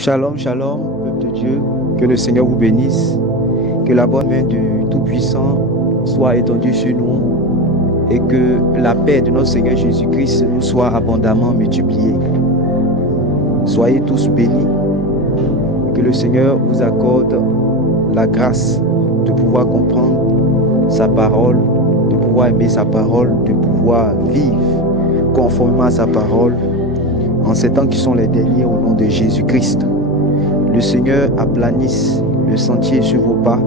Shalom, shalom, peuple de Dieu, que le Seigneur vous bénisse, que la bonne main du Tout-Puissant soit étendue sur nous et que la paix de notre Seigneur Jésus-Christ nous soit abondamment multipliée. Soyez tous bénis, que le Seigneur vous accorde la grâce de pouvoir comprendre sa parole, de pouvoir aimer sa parole, de pouvoir vivre conformément à sa parole en ces temps qui sont les derniers au nom de Jésus-Christ. Le Seigneur aplanisse le sentier sur vos pas,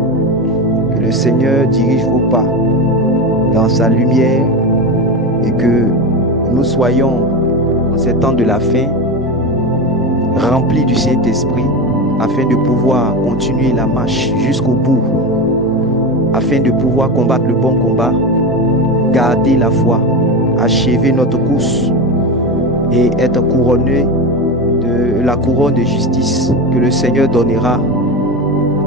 que le Seigneur dirige vos pas dans sa lumière et que nous soyons en ces temps de la fin remplis du Saint-Esprit afin de pouvoir continuer la marche jusqu'au bout, afin de pouvoir combattre le bon combat, garder la foi, achever notre course et être couronné de la couronne de justice que le Seigneur donnera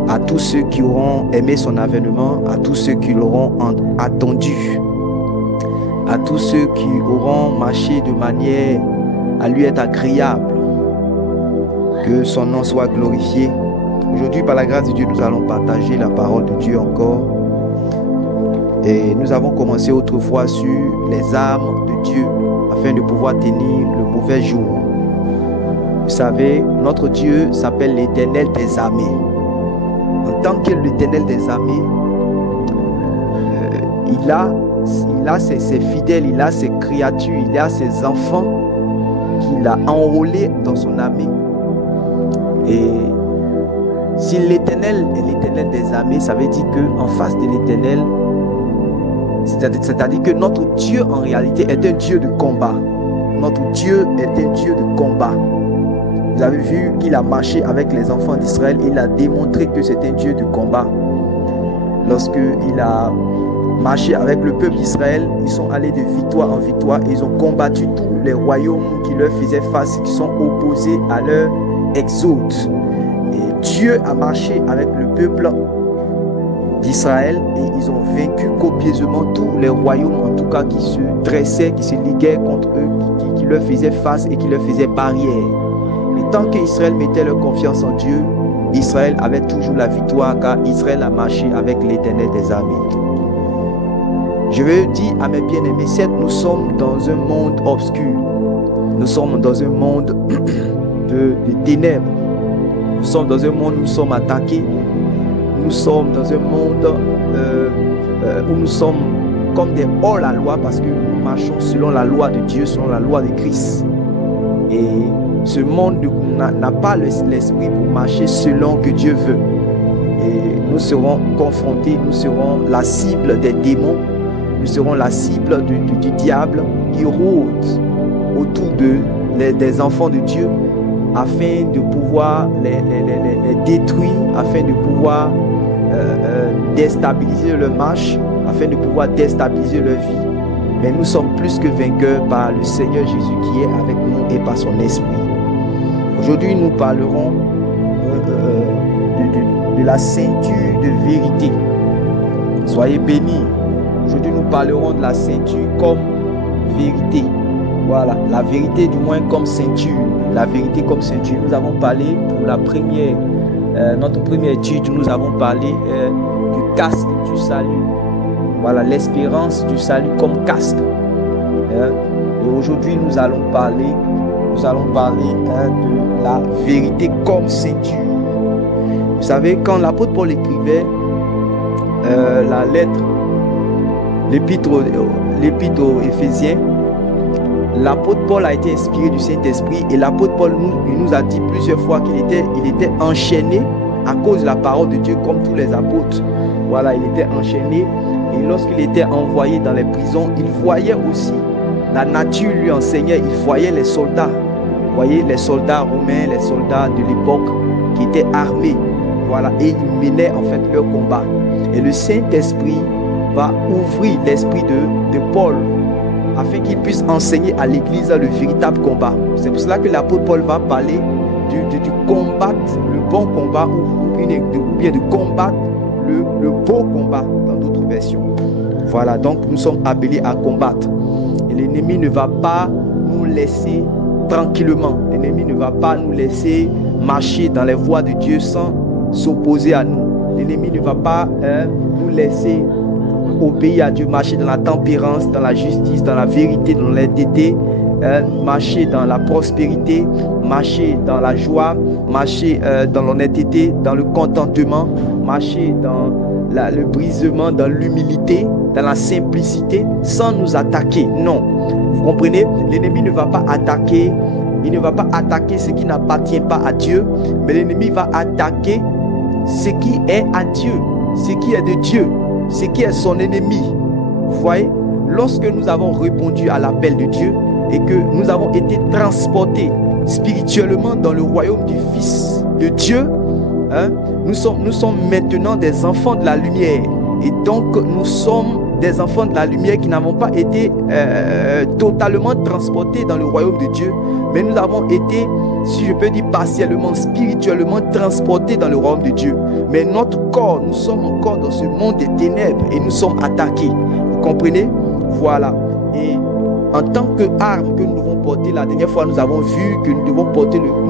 à tous ceux qui auront aimé son avènement, à tous ceux qui l'auront attendu, à tous ceux qui auront marché de manière à lui être agréable. Que son nom soit glorifié. Aujourd'hui, par la grâce de Dieu, nous allons partager la parole de Dieu encore. Et nous avons commencé autrefois sur les armes de Dieu afin de pouvoir tenir le mauvais jour. Vous savez, notre Dieu s'appelle l'Éternel des armées. En tant que l'Éternel des armées, il a ses fidèles, il a ses créatures, il a ses enfants qu'il a enrôlés dans son armée. Et si l'Éternel est l'Éternel des armées, ça veut dire qu'en face de l'Éternel, c'est-à-dire que notre Dieu en réalité est un Dieu de combat. Notre Dieu est un Dieu de combat. Vous avez vu qu'il a marché avec les enfants d'Israël. Il a démontré que c'est un Dieu de combat. Lorsqu'il a marché avec le peuple d'Israël, ils sont allés de victoire en victoire. Ils ont combattu tous les royaumes qui leur faisaient face, qui sont opposés à leur exode. Et Dieu a marché avec le peuple d'Israël et ils ont vaincu copieusement tous les royaumes, en tout cas qui se dressaient, qui se liguaient contre eux, qui leur faisaient face et qui leur faisaient barrière. Et tant qu'Israël mettait leur confiance en Dieu, Israël avait toujours la victoire, car Israël a marché avec l'Éternel des armées. Je veux dire à mes bien-aimés, certes, nous sommes dans un monde obscur, nous sommes dans un monde de ténèbres, nous sommes dans un monde où nous sommes attaqués. Nous sommes dans un monde où nous sommes comme des hors-la-loi parce que nous marchons selon la loi de Dieu, selon la loi de Christ. Et ce monde n'a pas l'esprit pour marcher selon que Dieu veut. Et nous serons confrontés, nous serons la cible des démons, nous serons la cible du diable qui rôde autour des enfants de Dieu afin de pouvoir les détruire, afin de pouvoir déstabiliser leur marche, afin de pouvoir déstabiliser leur vie. Mais nous sommes plus que vainqueurs par le Seigneur Jésus qui est avec nous et par son esprit. Aujourd'hui, nous parlerons de la ceinture de vérité. Soyez bénis. Aujourd'hui, nous parlerons de la ceinture comme vérité. Voilà, la vérité du moins comme ceinture. La vérité comme ceinture. Nous avons parlé pour la première, notre première étude, nous avons parlé du casque du salut. Voilà, l'espérance du salut comme casque. Et aujourd'hui, nous allons parler de la vérité comme ceinture. Vous savez, quand l'apôtre Paul écrivait la lettre, l'épître aux Éphésiens, l'apôtre Paul a été inspiré du Saint-Esprit et l'apôtre Paul nous a dit plusieurs fois qu'il était enchaîné à cause de la parole de Dieu comme tous les apôtres. Voilà, il était enchaîné et lorsqu'il était envoyé dans les prisons, il voyait aussi, la nature lui enseignait, il voyait les soldats. Vous voyez, les soldats romains, les soldats de l'époque qui étaient armés. Voilà, et ils menaient en fait leur combat. Et le Saint-Esprit va ouvrir l'esprit de Paul afin qu'il puisse enseigner à l'Église le véritable combat. C'est pour cela que l'apôtre Paul va parler de combattre le bon combat ou bien de combattre le beau combat dans d'autres versions. Voilà, donc nous sommes appelés à combattre. Et l'ennemi ne va pas nous laisser tranquillement. L'ennemi ne va pas nous laisser marcher dans les voies de Dieu sans s'opposer à nous. L'ennemi ne va pas nous laisser obéir à Dieu, marcher dans la tempérance, dans la justice, dans la vérité, dans l'honnêteté, marcher dans la prospérité, marcher dans la joie, marcher dans l'honnêteté, dans le contentement, marcher dans le brisement, dans l'humilité, dans la simplicité, sans nous attaquer. Non, vous comprenez? L'ennemi ne va pas attaquer, il ne va pas attaquer ce qui n'appartient pas à Dieu, mais l'ennemi va attaquer ce qui est à Dieu, ce qui est de Dieu, ce qui est son ennemi. Vous voyez, lorsque nous avons répondu à l'appel de Dieu et que nous avons été transportés spirituellement dans le royaume du Fils de Dieu, nous sommes maintenant des enfants de la lumière. Et donc nous sommes des enfants de la lumière qui n'avons pas été totalement transportés dans le royaume de Dieu, mais nous avons été, si je peux dire partiellement, spirituellement transportés dans le royaume de Dieu. Mais notre corps, nous sommes encore dans ce monde des ténèbres et nous sommes attaqués. Vous comprenez? Voilà. Et en tant qu'arme que nous devons porter, la dernière fois nous avons vu que nous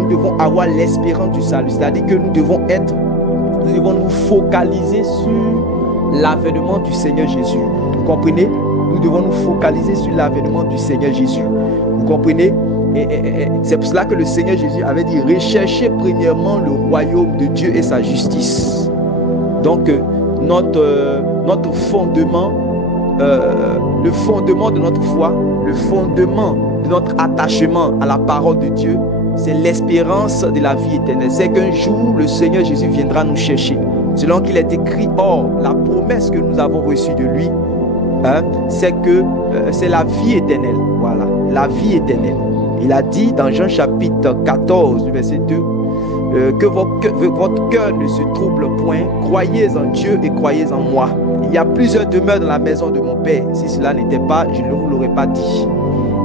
devons avoir l'espérance du salut. C'est-à-dire que nous devons nous focaliser sur l'avènement du Seigneur Jésus. Vous comprenez? Nous devons nous focaliser sur l'avènement du Seigneur Jésus. Vous comprenez? Et c'est pour cela que le Seigneur Jésus avait dit: recherchez premièrement le royaume de Dieu et sa justice. Donc notre fondement, le fondement de notre foi, le fondement de notre attachement à la parole de Dieu, c'est l'espérance de la vie éternelle. C'est qu'un jour le Seigneur Jésus viendra nous chercher. Selon qu'il est écrit, or la promesse que nous avons reçue de lui, c'est que c'est la vie éternelle. Voilà, la vie éternelle. Il a dit dans Jean chapitre 14, verset 2, que votre cœur ne se trouble point, croyez en Dieu et croyez en moi. Il y a plusieurs demeures dans la maison de mon Père. Si cela n'était pas, je ne vous l'aurais pas dit.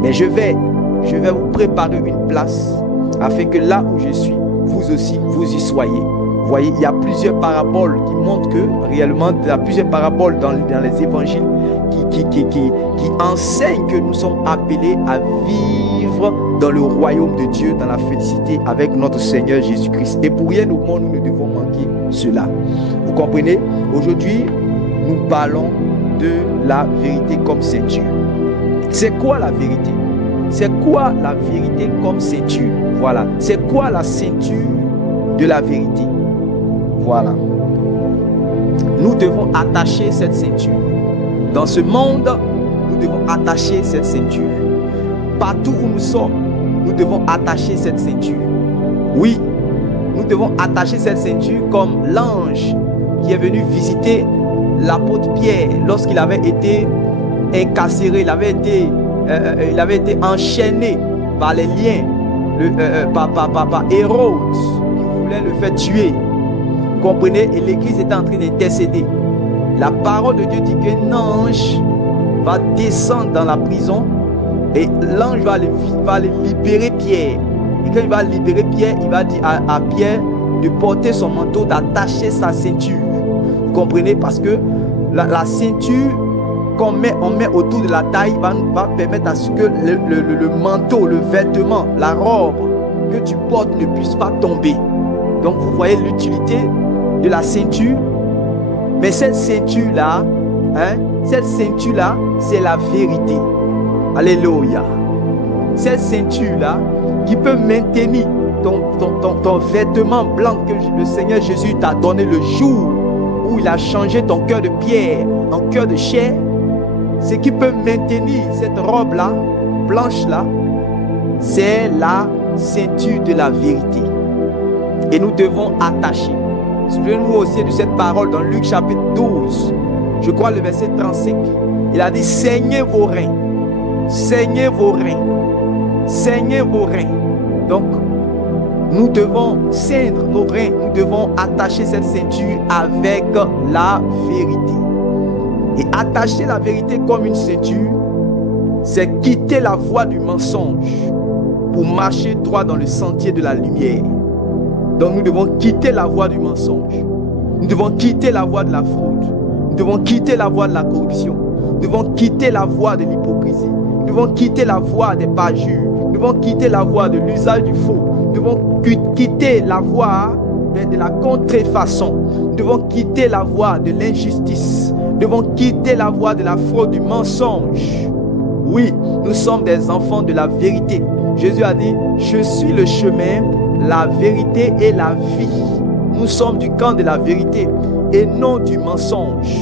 Mais je vais vous préparer une place, afin que là où je suis, vous aussi, vous y soyez. Vous voyez, il y a plusieurs paraboles qui montrent que réellement, il y a plusieurs paraboles dans les évangiles qui enseignent que nous sommes appelés à vivre dans le royaume de Dieu, dans la félicité avec notre Seigneur Jésus-Christ. Et pour rien au monde, nous ne devons manquer cela. Vous comprenez? Aujourd'hui, nous parlons de la vérité comme ceinture. C'est quoi la vérité? C'est quoi la vérité comme ceinture? Voilà. C'est quoi la ceinture de la vérité? Voilà. Nous devons attacher cette ceinture. Dans ce monde, nous devons attacher cette ceinture. Partout où nous sommes, nous devons attacher cette ceinture. Oui, nous devons attacher cette ceinture comme l'ange qui est venu visiter l'apôtre Pierre lorsqu'il avait été incarcéré, il avait été enchaîné par les liens, par Hérode qui voulait le faire tuer. Vous comprenez? Et l'église était en train d'intercéder. La parole de Dieu dit qu'un ange va descendre dans la prison et l'ange va libérer Pierre. Et quand il va libérer Pierre, il va dire à Pierre de porter son manteau, d'attacher sa ceinture. Vous comprenez? Parce que la ceinture qu'on met autour de la taille va permettre à ce que le manteau, le vêtement, la robe que tu portes ne puisse pas tomber. Donc vous voyez l'utilité de la ceinture. Mais cette ceinture-là, c'est la vérité. Alléluia. Cette ceinture-là qui peut maintenir ton vêtement blanc que le Seigneur Jésus t'a donné le jour où il a changé ton cœur de pierre en cœur de chair. Ce qui peut maintenir cette robe-là, blanche-là, c'est la ceinture de la vérité. Et nous devons attacher. Souvenez-nous aussi de cette parole dans Luc chapitre 12, je crois le verset 35. Il a dit: saignez vos reins, saignez vos reins, saignez vos reins. Donc, nous devons ceindre nos reins, nous devons attacher cette ceinture avec la vérité. Et attacher la vérité comme une ceinture, c'est quitter la voie du mensonge pour marcher droit dans le sentier de la lumière. Donc nous devons quitter la voie du mensonge. Nous devons quitter la voie de la fraude. Nous devons quitter la voie de la corruption. Nous devons quitter la voie de l'hypocrisie. Nous devons quitter la voie des parjures. Nous devons quitter la voie de l'usage du faux. Nous devons quitter la voie de la contrefaçon. Nous devons quitter la voie de l'injustice. Nous devons quitter la voie de la fraude, du mensonge. Oui, nous sommes des enfants de la vérité. Jésus a dit, je suis le chemin, la vérité et la vie. Nous sommes du camp de la vérité et non du mensonge.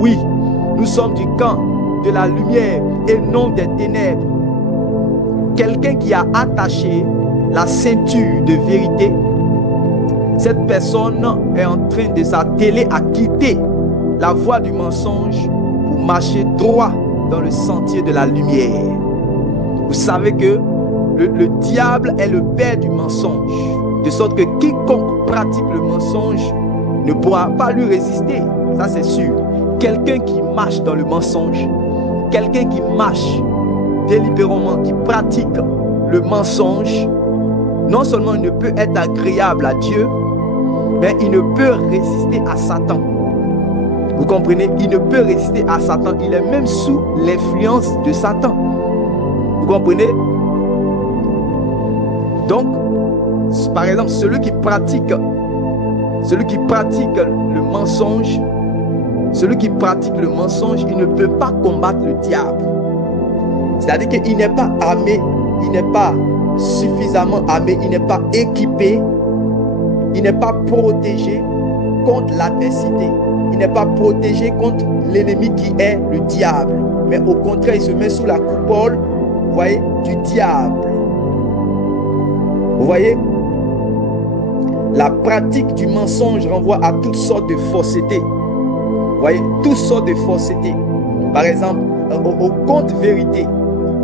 Oui, nous sommes du camp de la lumière et non des ténèbres. Quelqu'un qui a attaché la ceinture de vérité, cette personne est en train de s'atteler à quitter la voie du mensonge pour marcher droit dans le sentier de la lumière. Vous savez que le diable est le père du mensonge, de sorte que quiconque pratique le mensonge ne pourra pas lui résister, ça c'est sûr. Quelqu'un qui marche dans le mensonge, quelqu'un qui marche délibérément, qui pratique le mensonge, non seulement il ne peut être agréable à Dieu, mais il ne peut résister à Satan. Vous comprenez? Il ne peut résister à Satan. Il est même sous l'influence de Satan. Vous comprenez? Donc, par exemple, celui qui pratique le mensonge, il ne peut pas combattre le diable. C'est-à-dire qu'il n'est pas armé, il n'est pas suffisamment armé, il n'est pas équipé, il n'est pas protégé contre l'adversité. Il n'est pas protégé contre l'ennemi qui est le diable. Mais au contraire, il se met sous la coupole, vous voyez, du diable. Vous voyez, la pratique du mensonge renvoie à toutes sortes de faussetés. Vous voyez, toutes sortes de faussetés. Par exemple, au conte vérité.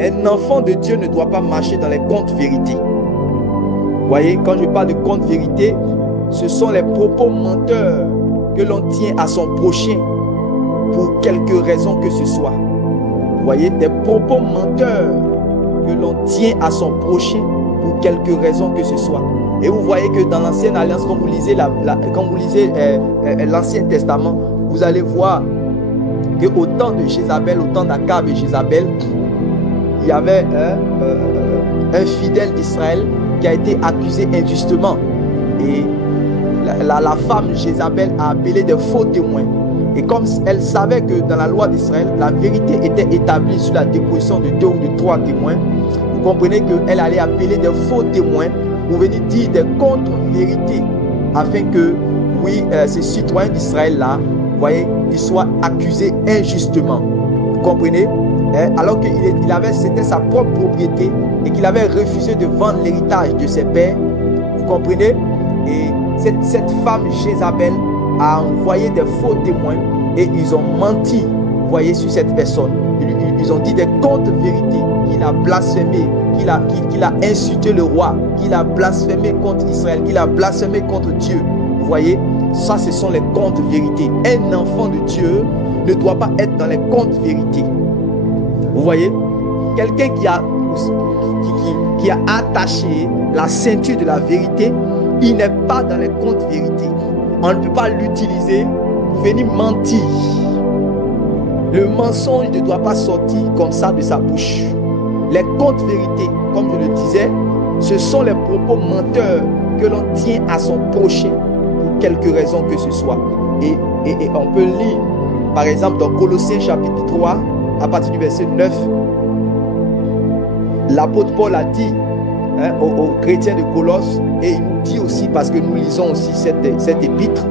Un enfant de Dieu ne doit pas marcher dans les contes vérités. Vous voyez, quand je parle de conte vérité, ce sont les propos menteurs que l'on tient à son prochain pour quelque raison que ce soit. Vous voyez, des propos menteurs que l'on tient à son prochain pour quelque raison que ce soit. Et vous voyez que dans l'Ancienne Alliance, quand vous lisez l'Ancien Testament, vous allez voir qu'au temps de Jézabel, au temps d'Akab et Jézabel, il y avait un fidèle d'Israël qui a été accusé injustement. Et la femme Jézabel a appelé des faux témoins. Et comme elle savait que dans la loi d'Israël, la vérité était établie sur la déposition de 2 ou de 3 témoins, vous comprenez qu'elle allait appeler des faux témoins pour venir dire des contre-vérités afin que, oui, ces citoyens d'Israël-là, vous voyez, ils soient accusés injustement. Vous comprenez? Alors que c'était sa propre propriété et qu'il avait refusé de vendre l'héritage de ses pères. Vous comprenez? Et cette femme Jézabel a envoyé des faux témoins et ils ont menti, vous voyez, sur cette personne. Ils ont dit des contre-vérités, qu'il a blasphémé, qu'il a insulté le roi, qu'il a blasphémé contre Israël, qu'il a blasphémé contre Dieu. Vous voyez, ça ce sont les contre-vérités. Un enfant de Dieu ne doit pas être dans les contre-vérités. Vous voyez, quelqu'un qui a attaché la ceinture de la vérité, il n'est pas dans les contre-vérités. On ne peut pas l'utiliser pour venir mentir. Le mensonge ne doit pas sortir comme ça de sa bouche. Les contre-vérités, comme je le disais, ce sont les propos menteurs que l'on tient à son prochain pour quelque raison que ce soit. Et on peut lire, par exemple, dans Colossiens chapitre 3, à partir du verset 9, l'apôtre Paul a dit aux chrétiens de Colosse, et il nous dit aussi, parce que nous lisons aussi cette épître,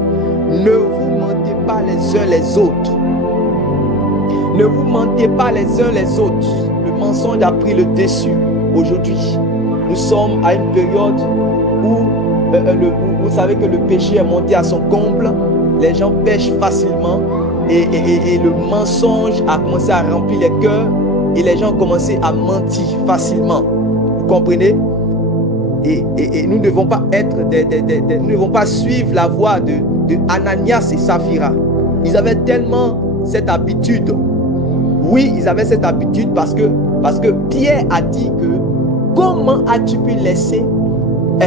ne vous mentez pas les uns les autres. Ne vous mentez pas les uns les autres. Le mensonge a pris le dessus aujourd'hui. Nous sommes à une période où vous savez que le péché est monté à son comble. Les gens pêchent facilement et le mensonge a commencé à remplir les cœurs et les gens ont commencé à mentir facilement. Vous comprenez? Et nous ne devons pas être nous ne devons pas suivre la voie de Ananias et Saphira. Ils avaient tellement cette habitude. Oui, ils avaient cette habitude parce que Pierre a dit que comment as-tu pu laisser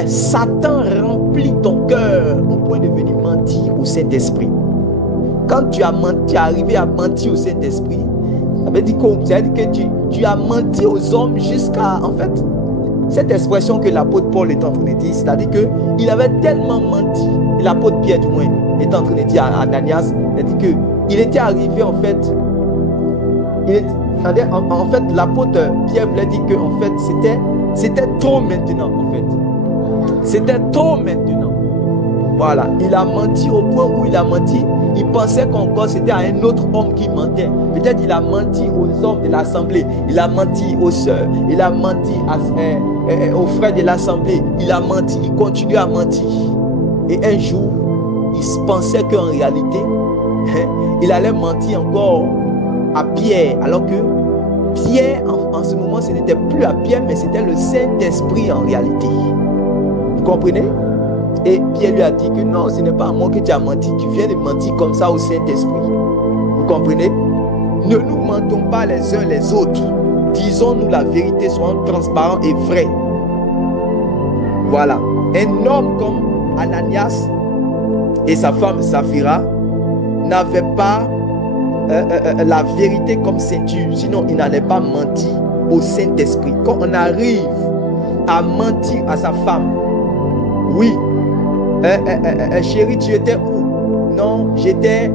Satan remplir ton cœur au point de venir mentir au Saint-Esprit? Quand tu as menti, tu es arrivé à mentir au Saint-Esprit, ça veut dire que tu as menti aux hommes jusqu'à, en fait, cette expression que l'apôtre Paul est en train de dire, c'est-à-dire qu'il avait tellement menti, l'apôtre Pierre du moins est en train de dire à Ananias, il a dit qu'il était arrivé en fait, en fait l'apôtre Pierre voulait dire que en fait c'était trop maintenant en fait. C'était trop maintenant. Voilà, il a menti au point où il a menti. Il pensait qu'encore c'était à un autre homme qui mentait. Peut-être il a menti aux hommes de l'assemblée. Il a menti aux sœurs. Il a menti aux frères de l'assemblée. Il a menti. Il continue à mentir. Et un jour, il pensait qu'en réalité, il allait mentir encore à Pierre. Alors que Pierre, en ce moment, ce n'était plus à Pierre, mais c'était le Saint-Esprit en réalité. Vous comprenez? Et Pierre lui a dit que non, ce n'est pas à moi que tu as menti. Tu viens de mentir comme ça au Saint-Esprit. Vous comprenez? Ne nous mentons pas les uns les autres. Disons-nous la vérité, soyons transparents et vrais. Voilà. Un homme comme Ananias et sa femme Saphira n'avaient pas la vérité comme ceinture. Sinon, ils n'allaient pas mentir au Saint-Esprit. Quand on arrive à mentir à sa femme, oui, chérie, tu étais où? Non, j'étais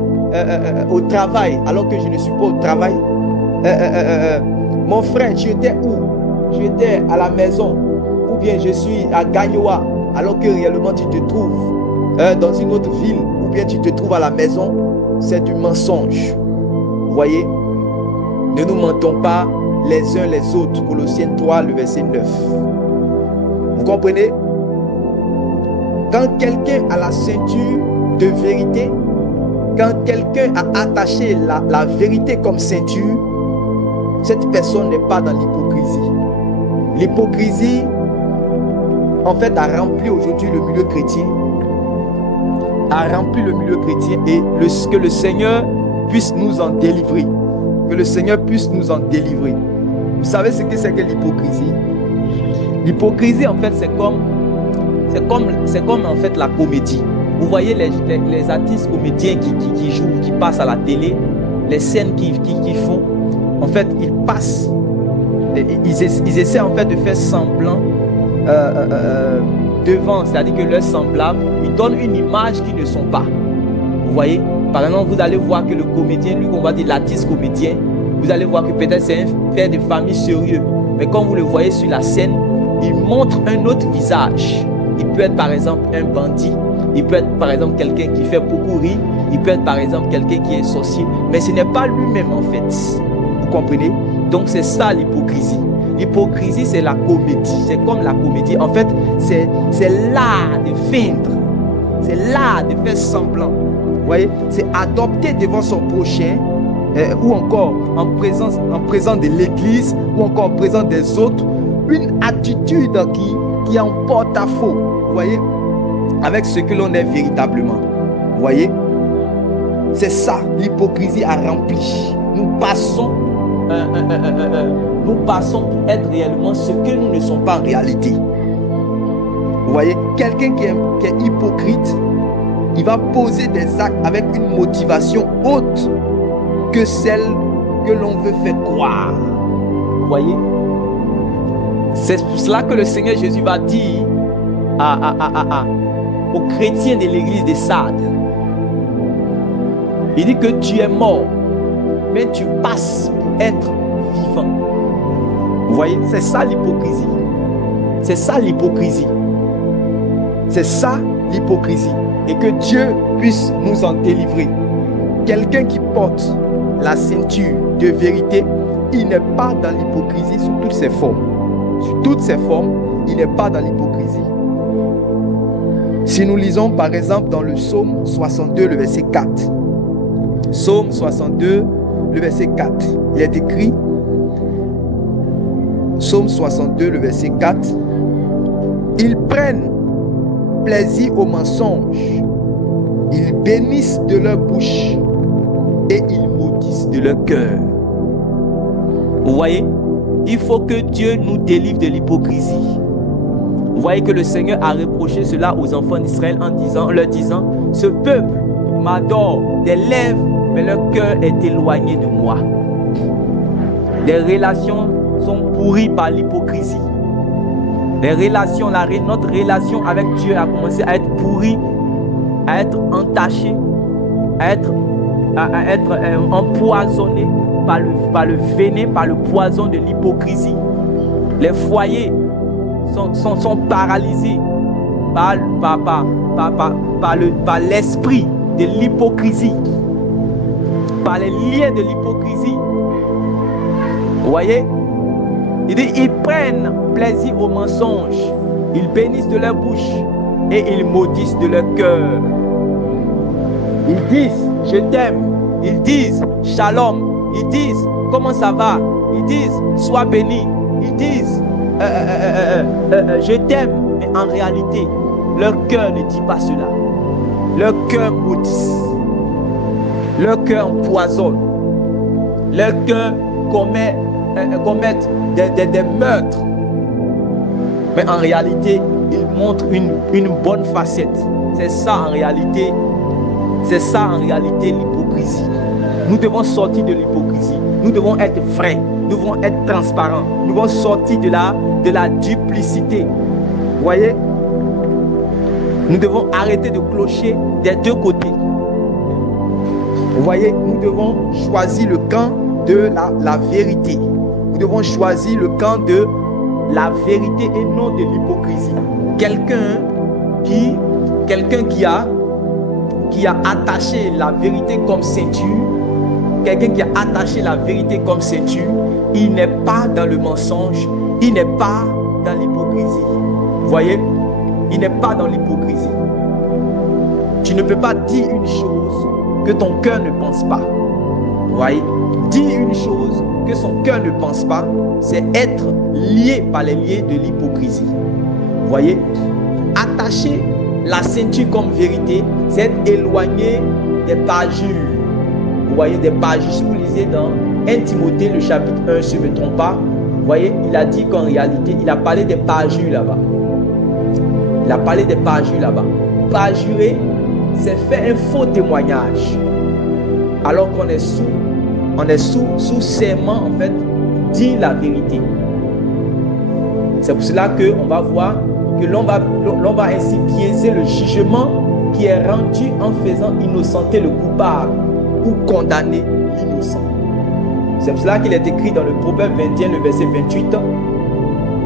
au travail, alors que je ne suis pas au travail. Mon frère, tu étais où? Tu étais à la maison. Ou bien je suis à Gagnoa, alors que réellement tu te trouves dans une autre ville. Ou bien tu te trouves à la maison. C'est du mensonge. Vous voyez? Ne nous mentons pas les uns les autres. Colossiens 3, le verset 9. Vous comprenez? Quand quelqu'un a la ceinture de vérité, quand quelqu'un a attaché la vérité comme ceinture, cette personne n'est pas dans l'hypocrisie. L'hypocrisie, en fait, a rempli aujourd'hui le milieu chrétien. A rempli le milieu chrétien et que le Seigneur puisse nous en délivrer. Que le Seigneur puisse nous en délivrer. Vous savez ce que c'est que l'hypocrisie? L'hypocrisie, en fait, c'est comme en fait la comédie. Vous voyez les artistes comédiens qui jouent, qui passent à la télé, les scènes qu'ils font, en fait, ils passent, ils essaient en fait de faire semblant devant, c'est-à-dire que leurs semblables, ils donnent une image qu'ils ne sont pas. Vous voyez? Par exemple, vous allez voir que le comédien, lui, on va dire l'artiste comédien, vous allez voir que peut-être c'est un père de famille sérieux, mais quand vous le voyez sur la scène, il montre un autre visage. Il peut être par exemple un bandit, il peut être par exemple quelqu'un qui fait beaucoup rire, il peut être par exemple quelqu'un qui est sorcier, mais ce n'est pas lui-même en fait. Vous comprenez? Donc c'est ça l'hypocrisie. L'hypocrisie, c'est la comédie, c'est comme la comédie. En fait, c'est l'art de feindre, c'est l'art de faire semblant. Vous voyez? C'est adopter devant son prochain, ou encore en présence de l'église, ou encore en présence des autres, une attitude qui en porte-à-faux, vous voyez, avec ce que l'on est véritablement. Vous voyez, c'est ça, l'hypocrisie a rempli. Nous passons pour être réellement ce que nous ne sommes pas en réalité. Vous voyez, quelqu'un qui est hypocrite, il va poser des actes avec une motivation haute que celle que l'on veut faire croire. Vous voyez? C'est pour cela que le Seigneur Jésus va dire aux chrétiens de l'église de Sardes, il dit que tu es mort, mais tu passes pour être vivant. Vous voyez, c'est ça l'hypocrisie. C'est ça l'hypocrisie. C'est ça l'hypocrisie. Et que Dieu puisse nous en délivrer. Quelqu'un qui porte la ceinture de vérité, il n'est pas dans l'hypocrisie sous toutes ses formes. Sous toutes ses formes, il n'est pas dans l'hypocrisie. Si nous lisons par exemple dans le psaume 62, le verset 4. Psaume 62, le verset 4. Il est écrit, psaume 62, le verset 4. Ils prennent plaisir au mensonge. Ils bénissent de leur bouche et ils maudissent de leur cœur. Vous voyez? Il faut que Dieu nous délivre de l'hypocrisie. Vous voyez que le Seigneur a reproché cela aux enfants d'Israël en leur disant, ce peuple m'adore des lèvres, mais leur cœur est éloigné de moi. Les relations sont pourries par l'hypocrisie. Les relations, notre relation avec Dieu a commencé à être pourrie, à être entachée, à être empoisonnée par le venin, par le poison de l'hypocrisie. Les foyers sont paralysés par l'esprit de l'hypocrisie, par les liens de l'hypocrisie. Vous voyez? Il dit, ils prennent plaisir au mensonge, ils bénissent de leur bouche et ils maudissent de leur cœur. Ils disent, je t'aime. Ils disent, shalom. Ils disent, comment ça va? Ils disent, sois béni. Ils disent, je t'aime. Mais en réalité, leur cœur ne dit pas cela. Leur cœur maudit. Leur cœur empoisonne. Leur cœur commettent des meurtres. Mais en réalité, ils montrent une bonne facette. C'est ça en réalité l'hypocrisie. Nous devons sortir de l'hypocrisie. Nous devons être vrais. Nous devons être transparents. Nous devons sortir de la duplicité. Vous voyez? Nous devons arrêter de clocher des deux côtés. Vous voyez? Nous devons choisir le camp de la vérité. Nous devons choisir le camp de la vérité et non de l'hypocrisie. Quelqu'un qui a attaché la vérité comme ceinture, quelqu'un qui a attaché la vérité comme ceinture, il n'est pas dans le mensonge, il n'est pas dans l'hypocrisie. Vous voyez? Il n'est pas dans l'hypocrisie. Tu ne peux pas dire une chose que ton cœur ne pense pas. Vous voyez? Dire une chose que son cœur ne pense pas, c'est être lié par les liens de l'hypocrisie. Vous voyez? Attacher la ceinture comme vérité, c'est être éloigné des parjures. Vous voyez, des parjures. Si vous lisez dans 1 Timothée, le chapitre 1, si je ne me trompe pas, vous voyez, il a dit qu'en réalité, il a parlé des parjures là-bas. Il a parlé des parjures là-bas. Parjurer, c'est faire un faux témoignage. Alors qu'on est sous serment, en fait, dire la vérité. C'est pour cela qu'on va voir que l'on va ainsi biaiser le jugement qui est rendu en faisant innocenter le coupable ou condamner l'innocent. C'est pour cela qu'il est écrit dans le Proverbe 21, le verset 28,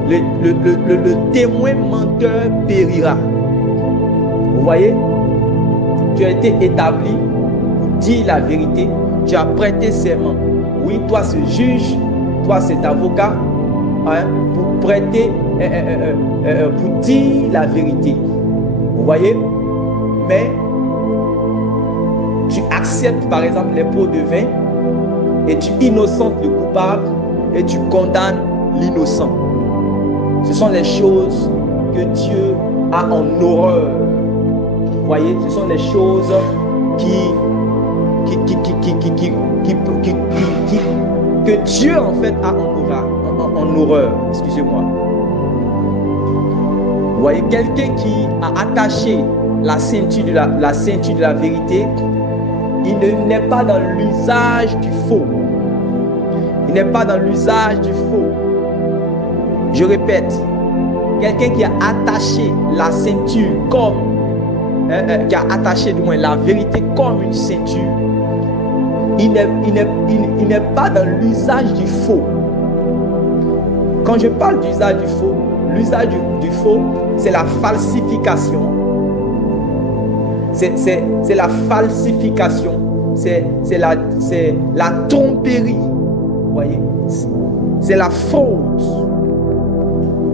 le témoin menteur périra. Vous voyez, tu as été établi pour dire la vérité, tu as prêté serment. Oui, toi ce juge, toi cet avocat, hein, pour prêter, pour dire la vérité. Vous voyez? Mais tu acceptes par exemple les pots de vin et tu innocentes le coupable et tu condamnes l'innocent. Ce sont les choses que Dieu a en horreur. Vous voyez? Ce sont les choses que Dieu en fait a en horreur. Excusez-moi. Vous voyez, quelqu'un qui a attaché la ceinture de la vérité, il n'est pas dans l'usage du faux. Il n'est pas dans l'usage du faux. Je répète, quelqu'un qui a attaché la ceinture comme, qui a attaché du moins la vérité comme une ceinture, il n'est pas dans l'usage du faux. Quand je parle d'usage du faux, l'usage du faux, c'est la falsification. C'est la falsification. C'est la tromperie. Vous voyez? C'est la faute.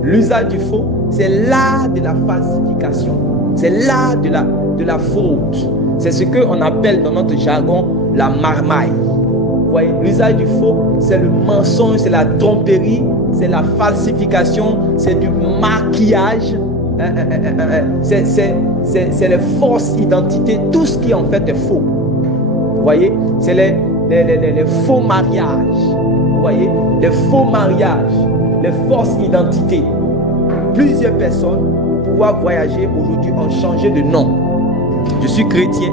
L'usage du faux, c'est l'art de la falsification. C'est l'art de la faute. C'est ce qu'on appelle dans notre jargon la marmaille. Vous voyez, l'usage du faux, c'est le mensonge, c'est la tromperie, c'est la falsification, c'est du maquillage, c'est les fausses identités, tout ce qui en fait est faux. Vous voyez, c'est les faux mariages. Vous voyez, les faux mariages, les fausses identités. Plusieurs personnes, pour pouvoir voyager aujourd'hui, ont changé de nom. Je suis chrétien.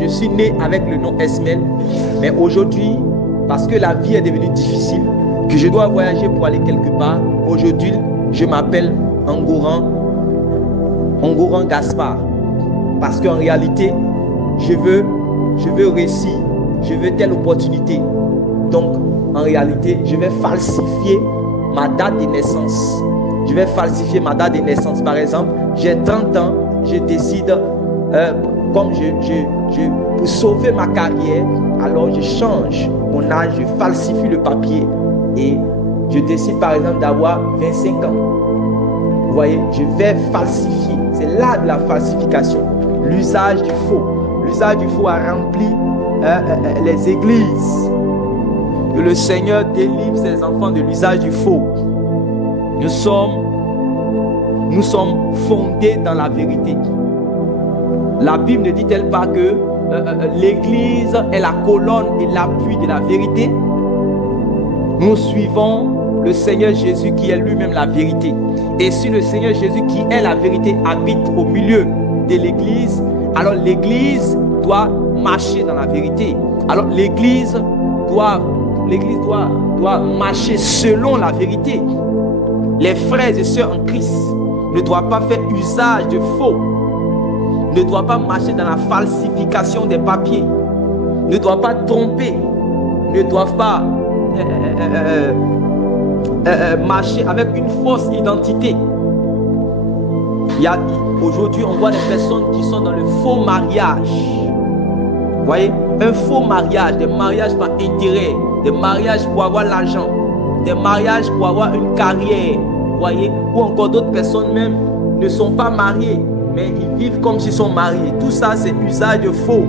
Je suis né avec le nom Esmel, mais aujourd'hui, parce que la vie est devenue difficile, que je dois voyager pour aller quelque part, aujourd'hui, je m'appelle Engourand Gaspard. Parce qu'en réalité, je veux réussir, je veux telle opportunité. Donc, en réalité, je vais falsifier ma date de naissance. Je vais falsifier ma date de naissance. Par exemple, j'ai 30 ans, je décide, comme pour sauver ma carrière, alors je change mon âge, je falsifie le papier et je décide par exemple d'avoir 25 ans. Vous voyez, je vais falsifier. C'est là de la falsification. L'usage du faux. L'usage du faux a rempli les églises. Que le Seigneur délivre ses enfants de l'usage du faux. Nous sommes fondés dans la vérité. La Bible ne dit-elle pas que l'Église est la colonne et l'appui de la vérité? Nous suivons le Seigneur Jésus qui est lui-même la vérité. Et si le Seigneur Jésus qui est la vérité habite au milieu de l'Église, alors l'Église doit marcher dans la vérité. Alors l'Église doit marcher selon la vérité. Les frères et sœurs en Christ ne doivent pas faire usage de faux, ne doivent pas marcher dans la falsification des papiers, ne doivent pas tromper, ne doivent pas marcher avec une fausse identité. Aujourd'hui, on voit des personnes qui sont dans le faux mariage. Vous voyez, un faux mariage, des mariages par intérêt, des mariages pour avoir l'argent, des mariages pour avoir une carrière. Vous voyez, ou encore d'autres personnes même ne sont pas mariées, mais ils vivent comme s'ils sont mariés. Tout ça, c'est usage de faux.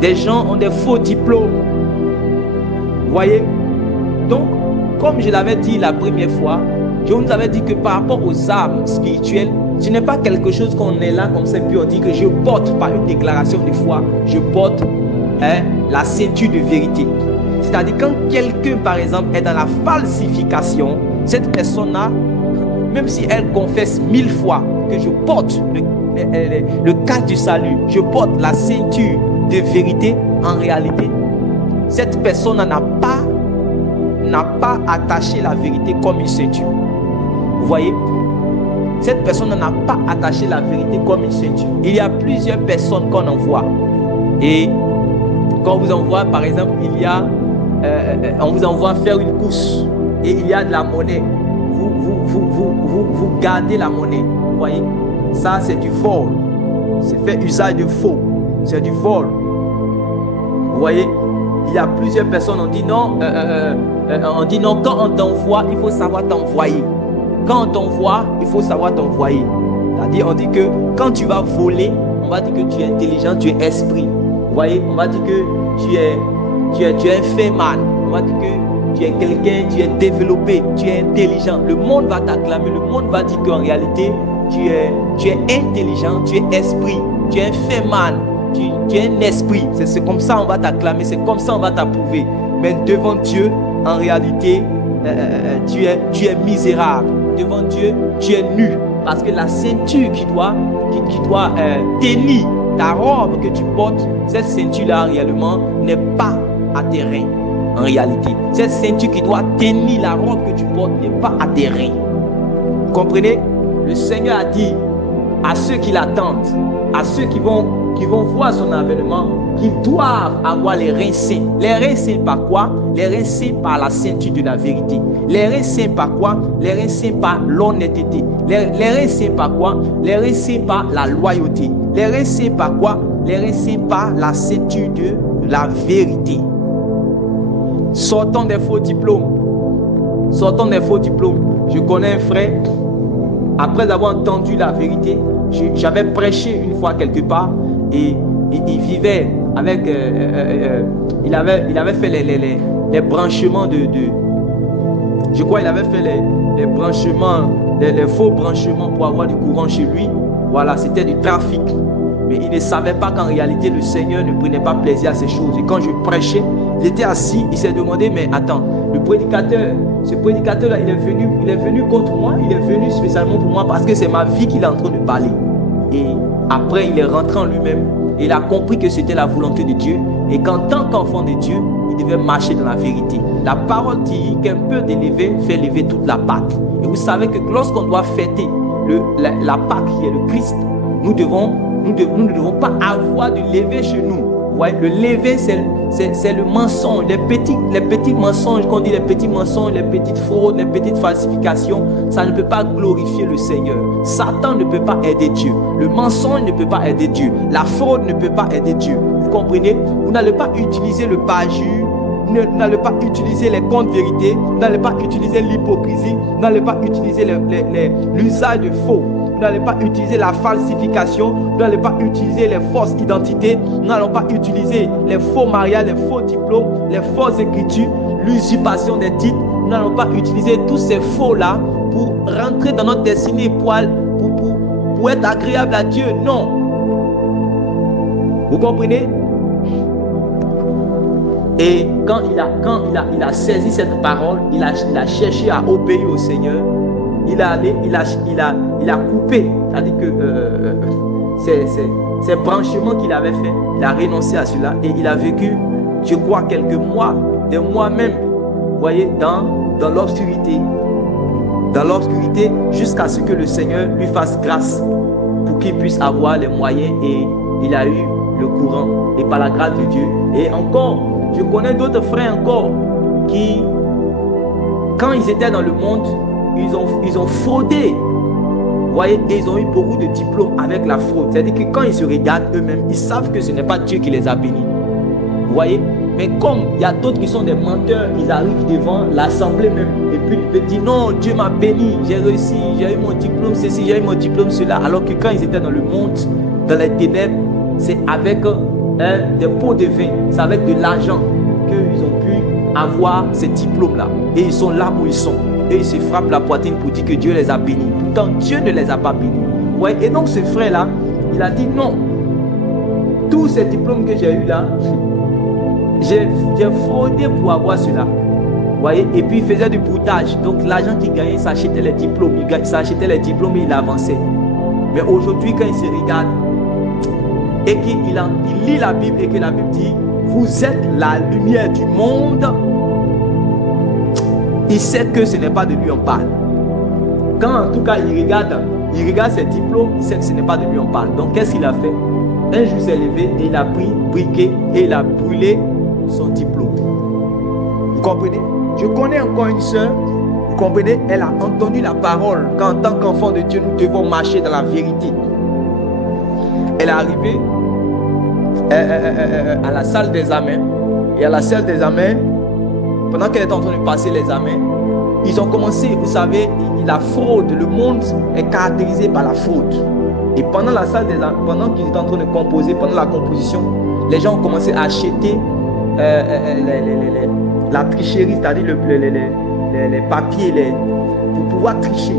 Des gens ont des faux diplômes. Vous voyez? Donc, comme je l'avais dit la première fois, je vous avais dit que par rapport aux âmes spirituelles, ce n'est pas quelque chose qu'on est là comme ça, puis on dit que je porte par une déclaration de foi, je porte la ceinture de vérité. C'est-à-dire quand quelqu'un, par exemple, est dans la falsification, cette personne-là, même si elle confesse 1000 fois que je porte le casque du salut, je porte la ceinture de vérité, en réalité, cette personne n'a pas attaché la vérité comme une ceinture. Vous voyez, cette personne n'a pas attaché la vérité comme une ceinture. Il y a plusieurs personnes qu'on envoie. Et quand on vous envoie, par exemple, on vous envoie faire une course et il y a de la monnaie. Vous gardez la monnaie. Vous voyez, ça c'est du vol. C'est fait usage de faux. C'est du vol. Vous voyez, il y a plusieurs personnes, on dit non, quand on t'envoie, il faut savoir t'envoyer. Quand on t'envoie, il faut savoir t'envoyer. C'est-à-dire, on dit que quand tu vas voler, on va dire que tu es intelligent, tu es esprit. Vous voyez, on va dire que tu es un fait-man. On va dire que tu es quelqu'un, tu es développé, tu es intelligent. Le monde va t'acclamer, le monde va dire qu'en réalité, tu es intelligent, tu es esprit, tu es un fait-man, tu es un esprit. C'est comme ça on va t'acclamer, c'est comme ça on va t'approuver. Mais devant Dieu, en réalité, tu es misérable. Devant Dieu, tu es nu. Parce que la ceinture qui doit tenir ta robe que tu portes, cette ceinture-là réellement n'est pas à tes reins. En réalité, cette ceinture qui doit tenir la robe que tu portes n'est pas à tes reins. Vous comprenez? Le Seigneur a dit à ceux qui l'attendent, à ceux qui vont voir son avènement, qu'ils doivent avoir les reins saints. Les reins saints par quoi? Les reins saints par la ceinture de la vérité. Les reins saints par quoi? Les reins saints par l'honnêteté. Les reins saints par quoi? Les reins saints par la loyauté. Les reins saints par quoi? Les reins saints par la ceinture de la vérité. Sortons des faux diplômes. Sortons des faux diplômes. Je connais un frère, après avoir entendu la vérité, j'avais prêché une fois quelque part et il vivait avec, il avait fait les branchements je crois qu'il avait fait les branchements, les faux branchements pour avoir du courant chez lui. Voilà, c'était du trafic. Mais il ne savait pas qu'en réalité le Seigneur ne prenait pas plaisir à ces choses. Et quand je prêchais, il était assis, il s'est demandé, mais attends, ce prédicateur-là, il est venu contre moi, il est venu spécialement pour moi parce que c'est ma vie qu'il est en train de parler. Et après, il est rentré en lui-même et il a compris que c'était la volonté de Dieu et qu'en tant qu'enfant de Dieu, il devait marcher dans la vérité. La parole dit qu'un peu de levain fait lever toute la pâte. Et vous savez que lorsqu'on doit fêter la Pâque qui est le Christ, nous ne devons pas avoir de levain chez nous. Vous voyez, le levain, c'est le mensonge, les petits mensonges qu'on dit, les petits mensonges, les petites fraudes, les petites falsifications. Ça ne peut pas glorifier le Seigneur. Satan ne peut pas aider Dieu. Le mensonge ne peut pas aider Dieu. La fraude ne peut pas aider Dieu. Vous comprenez? Vous n'allez pas utiliser le parjure. Vous n'allez pas utiliser les contes vérités, vous n'allez pas utiliser l'hypocrisie, vous n'allez pas utiliser l'usage de faux, vous n'allez pas utiliser la falsification, vous n'allez pas utiliser les fausses identités, nous n'allons pas utiliser les faux mariages, les faux diplômes, les fausses écritures, l'usurpation des titres. Nous n'allons pas utiliser tous ces faux-là pour rentrer dans notre destinée pour être agréable à Dieu. Non. Vous comprenez? Et quand il a saisi cette parole, il a cherché à obéir au Seigneur. Il a coupé, c'est-à-dire que ces branchements qu'il avait fait, il a renoncé à cela et il a vécu, je crois, quelques mois, des mois même, vous voyez, dans l'obscurité. Dans l'obscurité, jusqu'à ce que le Seigneur lui fasse grâce pour qu'il puisse avoir les moyens, et il a eu le courant, et par la grâce de Dieu. Et encore, je connais d'autres frères encore qui, quand ils étaient dans le monde, ils ont fraudé. Vous voyez, et ils ont eu beaucoup de diplômes avec la fraude. C'est-à-dire que quand ils se regardent eux-mêmes, ils savent que ce n'est pas Dieu qui les a bénis. Vous voyez, mais comme il y a d'autres qui sont des menteurs, ils arrivent devant l'assemblée même. Et puis ils peuvent dire non, Dieu m'a béni, j'ai réussi, j'ai eu mon diplôme ceci, j'ai eu mon diplôme cela. Alors que quand ils étaient dans le monde, dans les ténèbres, c'est avec des pots de vin, c'est avec de l'argent qu'ils ont pu avoir ces diplômes-là. Et ils sont là où ils sont. Et ils se frappent la poitrine pour dire que Dieu les a bénis. Pourtant, Dieu ne les a pas bénis. Ouais. Et donc ce frère-là, il a dit non. Tous ces diplômes que j'ai eu là, j'ai fraudé pour avoir cela. Vous voyez? Et puis il faisait du broutage. Donc l'argent qu'il gagnait, il s'achetait les diplômes. Il s'achetait les diplômes et il avançait. Mais aujourd'hui, quand il se regarde, et qu'il lit la Bible et que la Bible dit vous êtes la lumière du monde, il sait que ce n'est pas de lui on parle. Quand en tout cas il regarde ses diplômes, il sait que ce n'est pas de lui on parle. Donc qu'est-ce qu'il a fait? Un jour il s'est levé et il a pris briquet et il a brûlé son diplôme. Vous comprenez? Je connais encore une sœur, vous comprenez, elle a entendu la parole qu'en tant qu'enfant de Dieu nous devons marcher dans la vérité. Elle est arrivée à la salle d'examen. Et à la salle d'examen, pendant qu'elle est en train de passer l'examen, ils ont commencé, vous savez, la fraude, le monde est caractérisé par la fraude. Et pendant la salle d'examen, pendant qu'ils étaient en train de composer, pendant la composition, les gens ont commencé à acheter la tricherie, c'est-à-dire les papiers pour pouvoir tricher.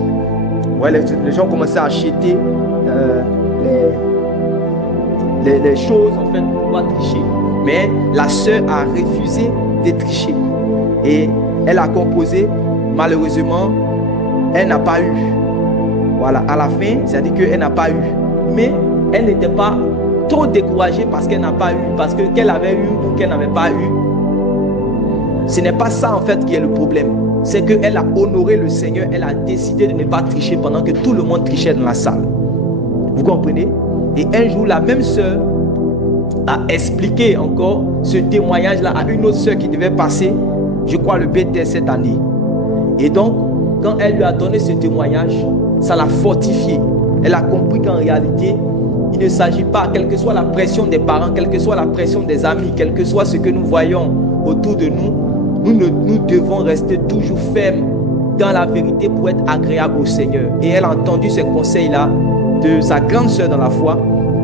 Ouais, les gens ont commencé à acheter les choses en fait pour pouvoir tricher. Mais la sœur a refusé de tricher. Et elle a composé, malheureusement, elle n'a pas eu. Voilà, à la fin, c'est-à-dire qu'elle n'a pas eu. Mais elle n'était pas trop découragée parce qu'elle n'a pas eu, parce que qu'elle avait eu ou qu'elle n'avait pas eu. Ce n'est pas ça en fait qui est le problème. C'est qu'elle a honoré le Seigneur, elle a décidé de ne pas tricher pendant que tout le monde trichait dans la salle. Vous comprenez? Et un jour, la même sœur a expliqué encore ce témoignage-là à une autre sœur qui devait passer, je crois, le BTS cette année. Et donc, quand elle lui a donné ce témoignage, ça l'a fortifié. Elle a compris qu'en réalité, il ne s'agit pas, quelle que soit la pression des parents, quelle que soit la pression des amis, quel que soit ce que nous voyons autour de nous, nous devons rester toujours fermes dans la vérité pour être agréables au Seigneur. Et elle a entendu ces conseils-là de sa grande sœur dans la foi.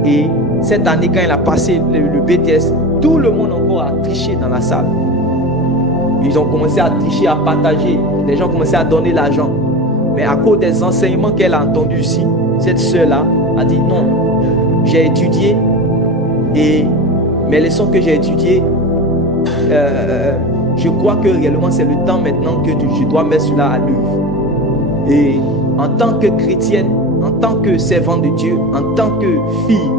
Et cette année, quand elle a passé le BTS, tout le monde encore a triché dans la salle. Ils ont commencé à tricher, à partager. Les gens ont commencé à donner l'argent. Mais à cause des enseignements qu'elle a entendus ici, cette sœur-là a dit non, j'ai étudié et mes leçons que j'ai étudiées, je crois que réellement c'est le temps maintenant que je dois mettre cela à l'œuvre. Et en tant que chrétienne, en tant que servante de Dieu, en tant que fille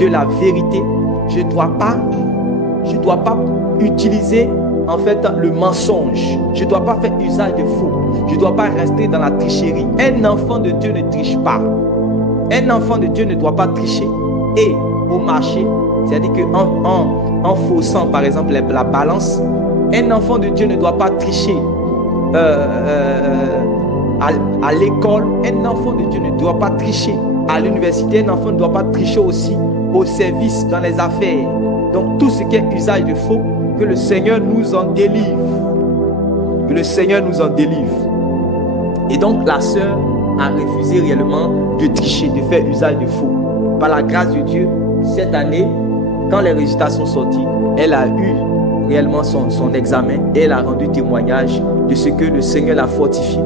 de la vérité, je ne dois pas utiliser en fait le mensonge. Je ne dois pas faire usage de faux. Je ne dois pas rester dans la tricherie. Un enfant de Dieu ne triche pas. Un enfant de Dieu ne doit pas tricher. Et au marché, c'est-à-dire qu'en faussant par exemple la balance, un enfant de Dieu ne doit pas tricher à l'école. Un enfant de Dieu ne doit pas tricher à l'université. Un enfant ne doit pas tricher aussi au service, dans les affaires. Donc tout ce qui est usage de faux, que le Seigneur nous en délivre. Que le Seigneur nous en délivre. Et donc la sœur a refusé réellement de tricher, de faire usage de faux. Par la grâce de Dieu, cette année, quand les résultats sont sortis, elle a eu réellement son examen et elle a rendu témoignage de ce que le Seigneur l'a fortifié.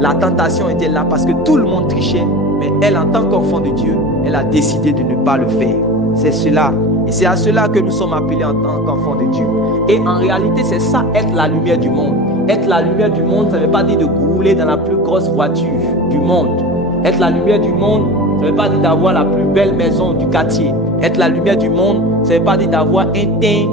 La tentation était là parce que tout le monde trichait, mais elle, en tant qu'enfant de Dieu, elle a décidé de ne pas le faire. C'est cela. Et c'est à cela que nous sommes appelés en tant qu'enfants de Dieu. Et en réalité, c'est ça, être la lumière du monde. Être la lumière du monde, ça ne veut pas dire de rouler dans la plus grosse voiture du monde. Être la lumière du monde, ça ne veut pas dire d'avoir la plus belle maison du quartier. Être la lumière du monde, ça ne veut pas dire d'avoir un teint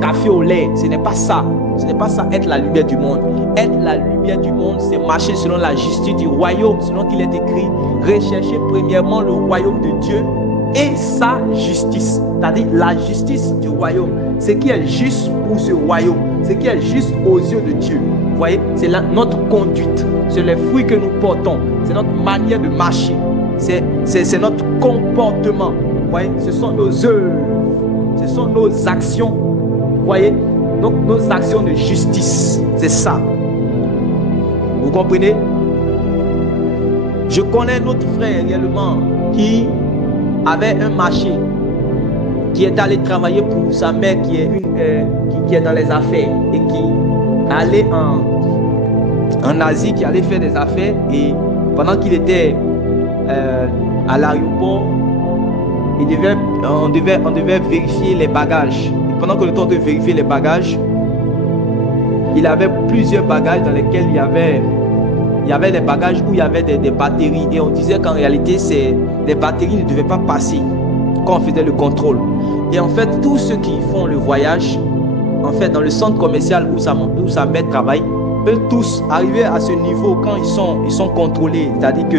café au lait. Ce n'est pas ça. Ce n'est pas ça, être la lumière du monde. Être la lumière du monde, c'est marcher selon la justice du royaume, selon qu'il est écrit. Rechercher premièrement le royaume de Dieu et sa justice. C'est-à-dire la justice du royaume. Ce qui est juste pour ce royaume. Ce qui est juste aux yeux de Dieu. Vous voyez, c'est notre conduite. C'est les fruits que nous portons. C'est notre manière de marcher. C'est notre comportement. Vous voyez, ce sont nos œuvres. Ce sont nos actions. Vous voyez, donc nos actions de justice. C'est ça. Vous comprenez? Je connais notre frère réellement qui avait un marché, qui est allé travailler pour sa mère qui est dans les affaires et qui allait en Asie, qui allait faire des affaires, et pendant qu'il était à l'aéroport, on devait vérifier les bagages. Et pendant que le temps de vérifier les bagages, il avait plusieurs bagages dans lesquels il y avait des bagages où il y avait des batteries, et on disait qu'en réalité les batteries ne devaient pas passer quand on faisait le contrôle. Et en fait, tous ceux qui font le voyage, en fait, dans le centre commercial où sa mère travaille, eux tous arrivés à ce niveau, quand ils sont contrôlés, c'est-à-dire que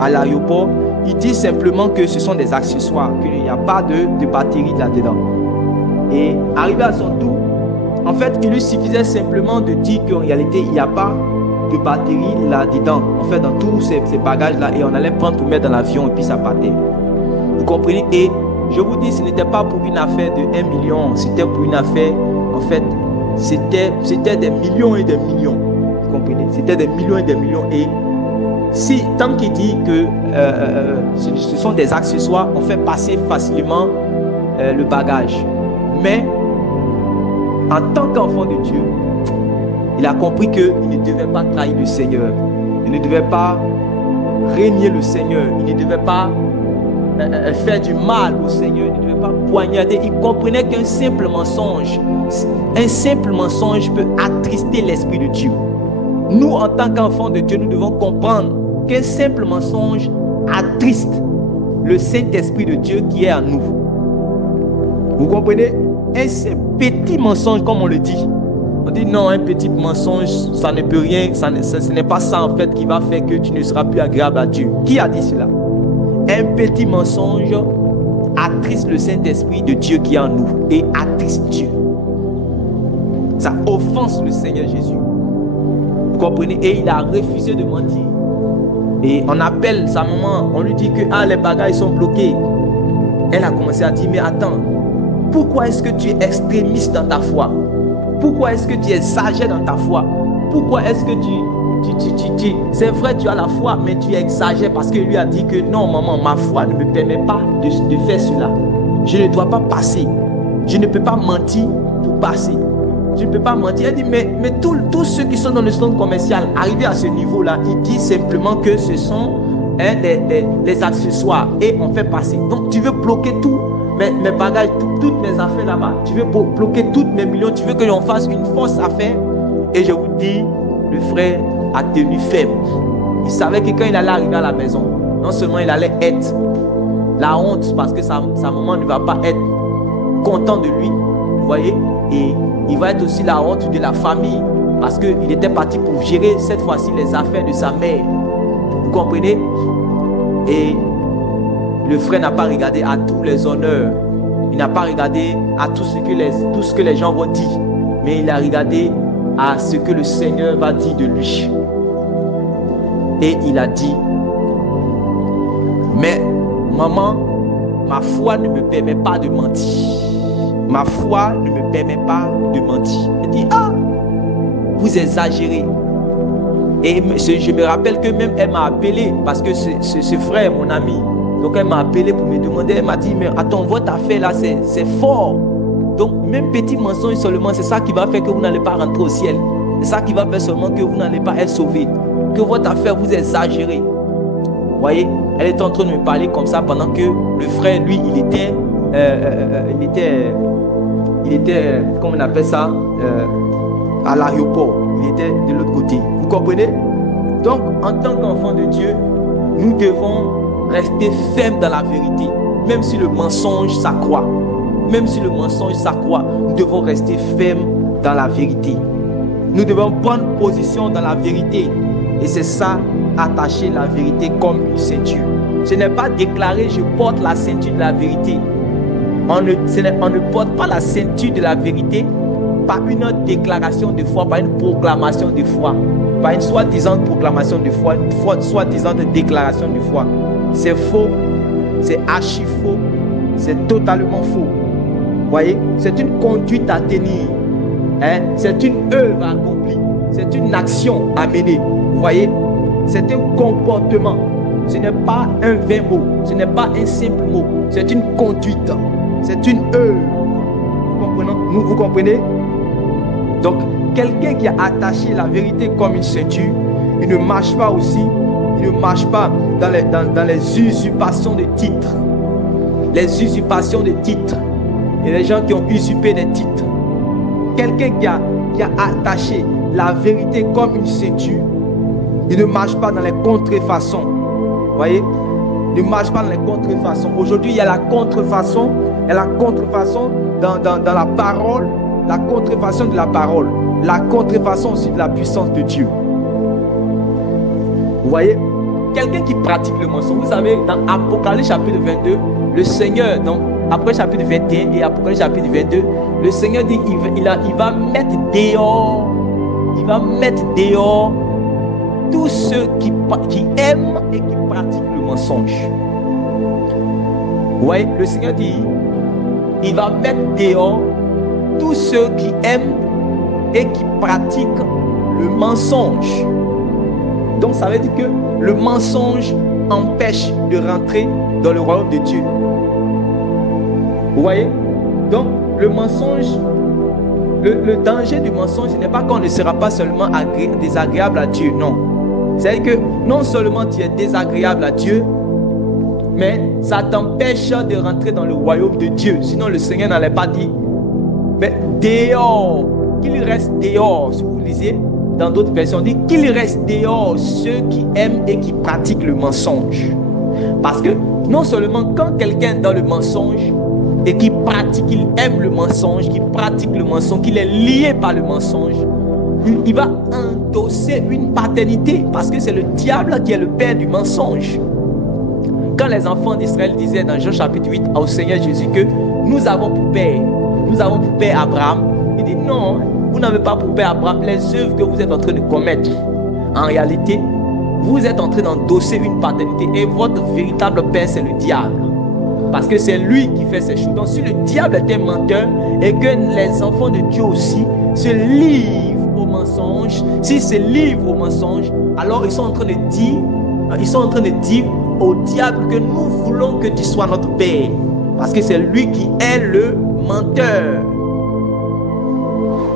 à l'aéroport, ils disent simplement que ce sont des accessoires, qu'il n'y a pas de batterie là-dedans. Et arrivé à son tour, en fait, il lui suffisait simplement de dire qu'en réalité, il n'y a pas de batterie là-dedans, en fait, dans tous ces bagages-là, et on allait prendre pour mettre dans l'avion et puis ça partait. Vous comprenez? Et je vous dis, ce n'était pas pour une affaire de 1 million, c'était pour une affaire, en fait, c'était des millions et des millions. Vous comprenez? C'était des millions et des millions. Et si, tant qu'il dit que ce sont des accessoires, on fait passer facilement le bagage. Mais, en tant qu'enfant de Dieu, il a compris qu'il ne devait pas trahir le Seigneur. Il ne devait pas régner le Seigneur. Il ne devait pas faire du mal au Seigneur. Il ne devait pas poignarder. Il comprenait qu'un simple mensonge peut attrister l'Esprit de Dieu. Nous, en tant qu'enfants de Dieu, nous devons comprendre qu'un simple mensonge attriste le Saint-Esprit de Dieu qui est en nous. Vous comprenez? Un petit mensonge, comme on le dit. On dit non, un petit mensonge, ça ne peut rien, ce n'est pas ça en fait qui va faire que tu ne seras plus agréable à Dieu. Qui a dit cela? Un petit mensonge attriste le Saint-Esprit de Dieu qui est en nous et attriste Dieu. Ça offense le Seigneur Jésus. Vous comprenez? Et il a refusé de mentir. Et on appelle sa maman, on lui dit que les bagages sont bloqués. Elle a commencé à dire, mais attends, pourquoi est-ce que tu es extrémiste dans ta foi? Pourquoi est-ce que tu exagères dans ta foi? Pourquoi est-ce que c'est vrai, tu as la foi, mais tu exagères parce qu'il lui a dit que non, maman, ma foi ne me permet pas de faire cela. Je ne dois pas passer. Je ne peux pas mentir pour passer. Je ne peux pas mentir. Elle dit, mais tous ceux qui sont dans le centre commercial, arrivés à ce niveau-là, ils disent simplement que ce sont des accessoires et on fait passer. Donc tu veux bloquer tout. Mes bagages, toutes mes affaires là-bas. Tu veux bloquer toutes mes millions. Tu veux que l'on fasse une fausse affaire. Et je vous dis, le frère a tenu ferme. Il savait que quand il allait arriver à la maison, non seulement il allait être la honte parce que sa maman ne va pas être content de lui. Vous voyez, et il va être aussi la honte de la famille, parce qu'il était parti pour gérer cette fois-ci les affaires de sa mère. Vous comprenez? Et le frère n'a pas regardé à tous les honneurs, il n'a pas regardé à tout ce que les gens vont dire, mais il a regardé à ce que le Seigneur va dire de lui. Et il a dit, mais maman, ma foi ne me permet pas de mentir. Ma foi ne me permet pas de mentir. Il dit, ah, vous exagérez. Et je me rappelle que même elle m'a appelé, parce que ce frère est mon ami. Donc elle m'a appelé pour me demander, elle m'a dit, mais attends, votre affaire là, c'est fort. Donc même petit mensonge seulement, c'est ça qui va faire que vous n'allez pas rentrer au ciel. C'est ça qui va faire seulement que vous n'allez pas être sauvé. Que votre affaire, vous exagérez. Vous voyez, elle était en train de me parler comme ça pendant que le frère, lui, il était, comment on appelle ça, à l'aéroport. Il était de l'autre côté. Vous comprenez? Donc, en tant qu'enfant de Dieu, nous devons rester fermes dans la vérité. Même si le mensonge s'accroît. Même si le mensonge s'accroît, nous devons rester fermes dans la vérité. Nous devons prendre position dans la vérité. Et c'est ça, attacher la vérité comme une ceinture. Ce n'est pas déclarer je porte la ceinture de la vérité. On ne porte pas la ceinture de la vérité par une déclaration de foi, par une proclamation de foi, par une soi-disant proclamation de foi, une soi-disant déclaration de foi. C'est faux, c'est archi faux, c'est totalement faux. Vous voyez, c'est une conduite à tenir, hein? C'est une œuvre accomplie, c'est une action à mener. Vous voyez, c'est un comportement. Ce n'est pas un vain mot, ce n'est pas un simple mot, c'est une conduite, c'est une œuvre. Vous comprenez? Donc, quelqu'un qui a attaché la vérité comme une ceinture, il ne marche pas aussi, il ne marche pas dans les usurpations de titres. Les usurpations de titres. Et les gens qui ont usurpé des titres. Quelqu'un qui a attaché la vérité comme une ceinture, il ne marche pas dans les contrefaçons. Vous voyez? Il ne marche pas dans les contrefaçons. Aujourd'hui, il y a la contrefaçon. Il y a la contrefaçon dans la parole. La contrefaçon de la parole. La contrefaçon aussi de la puissance de Dieu. Vous voyez? Quelqu'un qui pratique le mensonge. Vous savez, dans Apocalypse chapitre 22, le Seigneur, donc, après chapitre 21 et Apocalypse chapitre 22, le Seigneur dit il va mettre dehors. Il va mettre dehors tous ceux qui aiment et qui pratiquent le mensonge. Vous voyez, le Seigneur dit, il va mettre dehors tous ceux qui aiment et qui pratiquent le mensonge. Donc ça veut dire que le mensonge empêche de rentrer dans le royaume de Dieu. Vous voyez? Donc le mensonge, le danger du mensonge, ce n'est pas qu'on ne sera pas seulement désagréable à Dieu, non. C'est-à-dire que non seulement tu es désagréable à Dieu, mais ça t'empêche de rentrer dans le royaume de Dieu. Sinon le Seigneur n'allait pas dire, mais dehors, qu'il reste dehors. Si vous lisez dans d'autres versions, dit qu'il reste dehors ceux qui aiment et qui pratiquent le mensonge. Parce que non seulement quand quelqu'un est dans le mensonge et qui pratique, il aime le mensonge, qui pratique le mensonge, qu'il est lié par le mensonge, il va endosser une paternité, parce que c'est le diable qui est le père du mensonge. Quand les enfants d'Israël disaient dans Jean chapitre 8 au Seigneur Jésus que nous avons pour père Abraham, il dit non, vous n'avez pas pour père Abraham. Les œuvres que vous êtes en train de commettre, en réalité, vous êtes en train d'endosser une paternité, et votre véritable père, c'est le diable. Parce que c'est lui qui fait ces choses. Donc si le diable est un menteur et que les enfants de Dieu aussi se livrent au mensonge, s'ils se livrent au mensonge, alors ils sont en train de dire au diable que nous voulons que tu sois notre père. Parce que c'est lui qui est le menteur.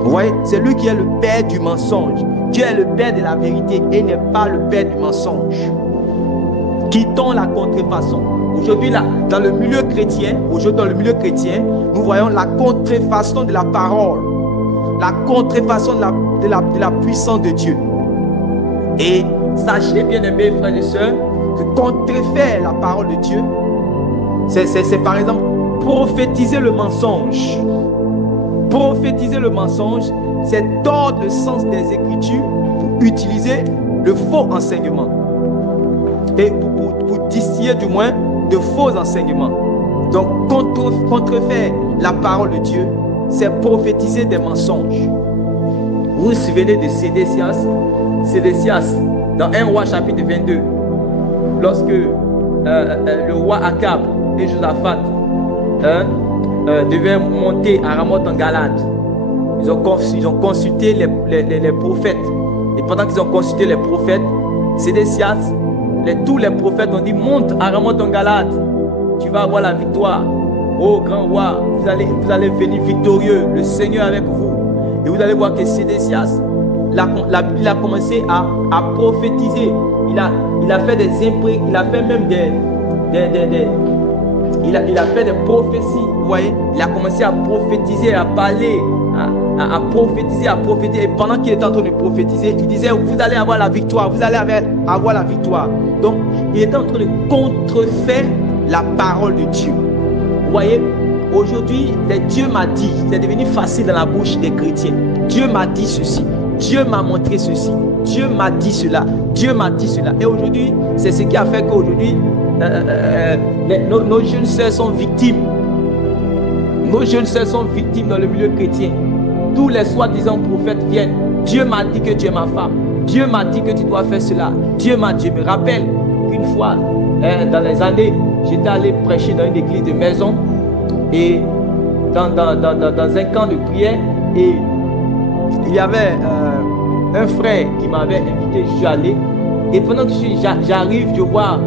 Vous voyez, c'est lui qui est le père du mensonge. Dieu est le père de la vérité et n'est pas le père du mensonge. Quittons la contrefaçon. Aujourd'hui, dans le milieu chrétien, nous voyons la contrefaçon de la parole, la contrefaçon de la puissance de Dieu. Et sachez, bien aimés frères et sœurs, que contrefaire la parole de Dieu, c'est par exemple prophétiser le mensonge. Prophétiser le mensonge, c'est tordre le sens des Écritures pour utiliser le faux enseignement. Et pour distiller du moins de faux enseignements. Donc, contrefaire la parole de Dieu, c'est prophétiser des mensonges. Vous vous souvenez de Sédécias, dans 1 Roi chapitre 22, lorsque le roi Akab et Josaphat devaient monter à Ramoth en Galade, ils ont consulté les prophètes. Et pendant qu'ils ont consulté les prophètes, Sédécias, tous les prophètes ont dit: monte à Ramoth en Galade, tu vas avoir la victoire. Oh grand roi, vous allez venir victorieux, le Seigneur avec vous. Et vous allez voir que Sédécias, il a commencé à prophétiser. Il a fait des imprimes, il a fait même il a fait des prophéties. Vous voyez, il a commencé à prophétiser, à parler, à prophétiser. Et pendant qu'il était en train de prophétiser, il disait: vous allez avoir la victoire, vous allez avoir la victoire. Donc, il était en train de contrefaire la parole de Dieu. Vous voyez, aujourd'hui, Dieu m'a dit, c'est devenu facile dans la bouche des chrétiens. Dieu m'a dit ceci, Dieu m'a montré ceci, Dieu m'a dit cela, Dieu m'a dit cela. Et aujourd'hui, c'est ce qui a fait qu'aujourd'hui, nos jeunes sœurs sont victimes. Nos jeunes sœurs sont victimes dans le milieu chrétien. Tous les soi-disant prophètes viennent. Dieu m'a dit que tu es ma femme. Dieu m'a dit que tu dois faire cela. Dieu m'a dit. Je me rappelle qu'une fois, dans les années, j'étais allé prêcher dans une église de maison. Et dans un camp de prière. Et il y avait un frère qui m'avait invité. Je suis allé. Et pendant que j'arrive, je vois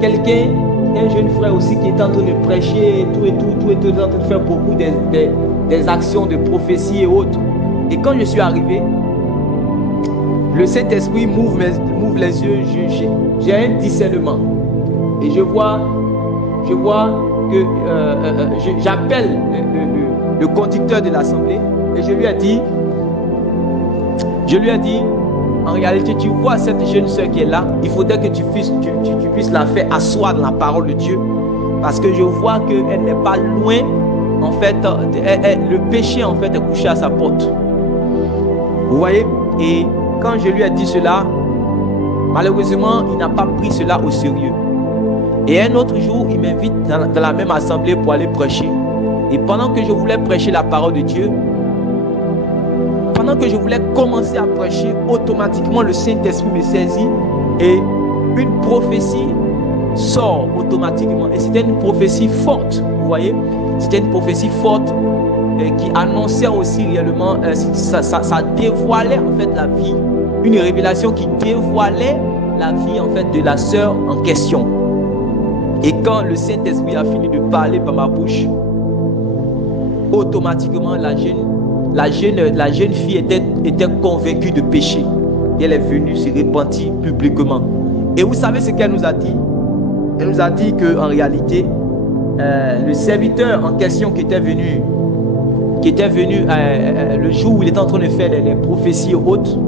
quelqu'un, un jeune frère aussi, qui est en train de prêcher et tout, en train de faire beaucoup des actions de prophétie et autres. Et quand je suis arrivé, le Saint-Esprit m'ouvre les yeux, j'ai un discernement. Et je vois que j'appelle le conducteur de l'assemblée et je lui ai dit, en réalité, tu vois cette jeune soeur qui est là, il faudrait que tu puisses la faire asseoir dans la parole de Dieu. Parce que je vois qu'elle n'est pas loin, en fait, le péché en fait est couché à sa porte. Vous voyez? Et quand je lui ai dit cela, malheureusement, il n'a pas pris cela au sérieux. Et un autre jour, il m'invite dans la même assemblée pour aller prêcher. Et pendant que je voulais prêcher la parole de Dieu, pendant que je voulais commencer à prêcher, automatiquement le Saint-Esprit me saisit et une prophétie sort automatiquement. Et c'était une prophétie forte, vous voyez. C'était une prophétie forte qui annonçait aussi réellement, ça dévoilait en fait la vie. Une révélation qui dévoilait la vie en fait de la sœur en question. Et quand le Saint-Esprit a fini de parler par ma bouche, automatiquement la jeune fille était convaincue de péché. Et elle est venue se repentir publiquement. Et vous savez ce qu'elle nous a dit? Elle nous a dit qu'en réalité, le serviteur en question qui était venu le jour où il était en train de faire les prophéties hautes,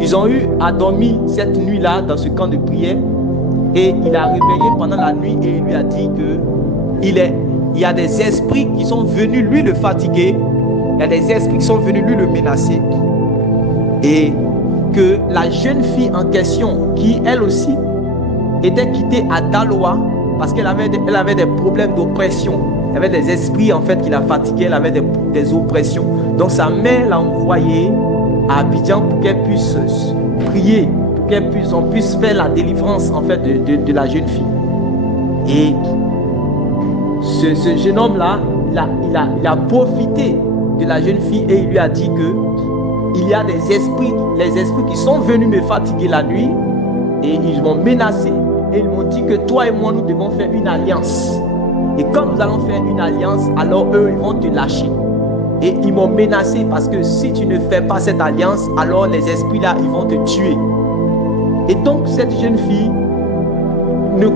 ils ont eu à dormir cette nuit-là dans ce camp de prière. Et il a réveillé pendant la nuit et il lui a dit qu'il y a des esprits qui sont venus lui le fatiguer. Il y a des esprits qui sont venus lui le menacer. Et que la jeune fille en question, qui elle aussi était quittée à Daloa parce qu'elle avait des problèmes d'oppression. Il y avait des esprits en fait qui la fatiguaient, elle avait des oppressions. Donc sa mère l'a envoyée à Abidjan pour qu'elle puisse prier, pour qu'on puisse faire la délivrance en fait de la jeune fille. Et ce jeune homme-là, il a profité de la jeune fille et il lui a dit que il y a des esprits, les esprits qui sont venus me fatiguer la nuit et ils m'ont menacé et ils m'ont dit que toi et moi nous devons faire une alliance. Et quand nous allons faire une alliance, alors eux ils vont te lâcher. Et ils m'ont menacé parce que si tu ne fais pas cette alliance, alors les esprits là ils vont te tuer. Et donc cette jeune fille ne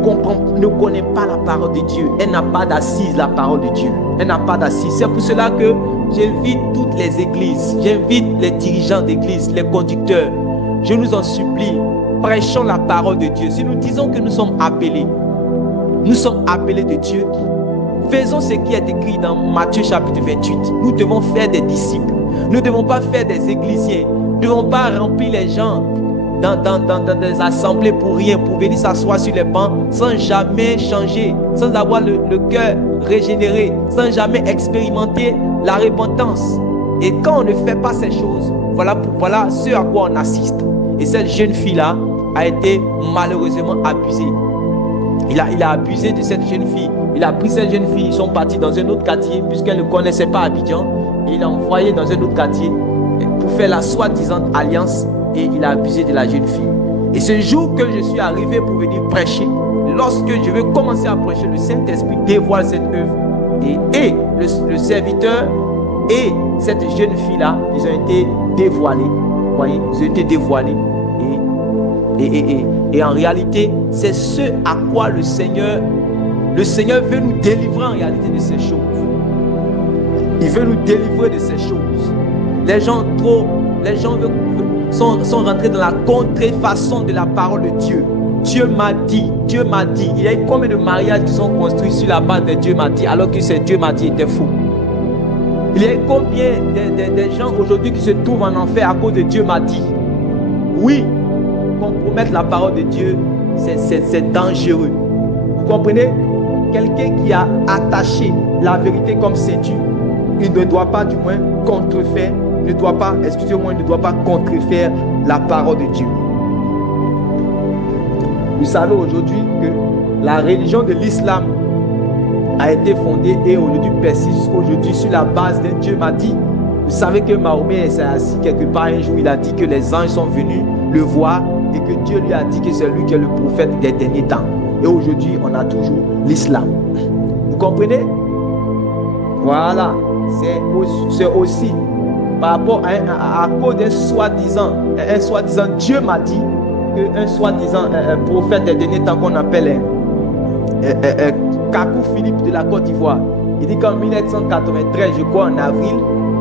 connaît pas la parole de Dieu. Elle n'a pas d'assise la parole de Dieu. Elle n'a pas d'assise. C'est pour cela que j'invite toutes les églises, j'invite les dirigeants d'église, les conducteurs. Je nous en supplie, prêchons la parole de Dieu. Si nous disons que nous sommes appelés de Dieu, Faisons ce qui est écrit dans Matthieu chapitre 28. Nous devons faire des disciples. Nous ne devons pas faire des églisiens. Nous ne devons pas remplir les gens dans des assemblées pour rien, pour venir s'asseoir sur les bancs sans jamais changer, sans avoir le cœur régénéré, sans jamais expérimenter la repentance. Et quand on ne fait pas ces choses, voilà ce à quoi on assiste. Et cette jeune fille-là a été malheureusement abusée. Il a abusé de cette jeune fille. Il a pris cette jeune fille, ils sont partis dans un autre quartier, puisqu'elle ne connaissait pas Abidjan. Et il l'a envoyé dans un autre quartier pour faire la soi-disant alliance. Et il a abusé de la jeune fille. Et ce jour que je suis arrivé pour venir prêcher, lorsque je vais commencer à prêcher, le Saint-Esprit dévoile cette œuvre. Et le serviteur et cette jeune fille-là, ils ont été dévoilés. Vous voyez, ils ont été dévoilés. Et en réalité, c'est ce à quoi le Seigneur veut nous délivrer en réalité de ces choses. Il veut nous délivrer de ces choses. Les gens sont rentrés dans la contrefaçon de la parole de Dieu. Dieu m'a dit. Il y a eu combien de mariages qui sont construits sur la base de Dieu m'a dit, alors que ce Dieu m'a dit était faux. Il y a eu combien de gens aujourd'hui qui se trouvent en enfer à cause de Dieu m'a dit. Oui, compromettre la parole de Dieu, c'est dangereux. Vous comprenez? Quelqu'un qui a attaché la vérité comme ceinture, il ne doit pas du moins contrefaire, il ne doit pas contrefaire la parole de Dieu. Vous savez aujourd'hui que la religion de l'islam a été fondée et aujourd'hui persiste aujourd'hui sur la base d'un Dieu m'a dit. Vous savez que Mahomet s'est assis quelque part un jour, il a dit que les anges sont venus le voir et que Dieu lui a dit que c'est lui qui est le prophète des derniers temps. Et aujourd'hui, on a toujours l'islam. Vous comprenez? Voilà. C'est aussi par rapport à cause d'un soi-disant Dieu m'a dit qu'un soi-disant prophète des derniers temps qu'on appelle Kakou Philippe de la Côte d'Ivoire. Il dit qu'en 1993, je crois en avril,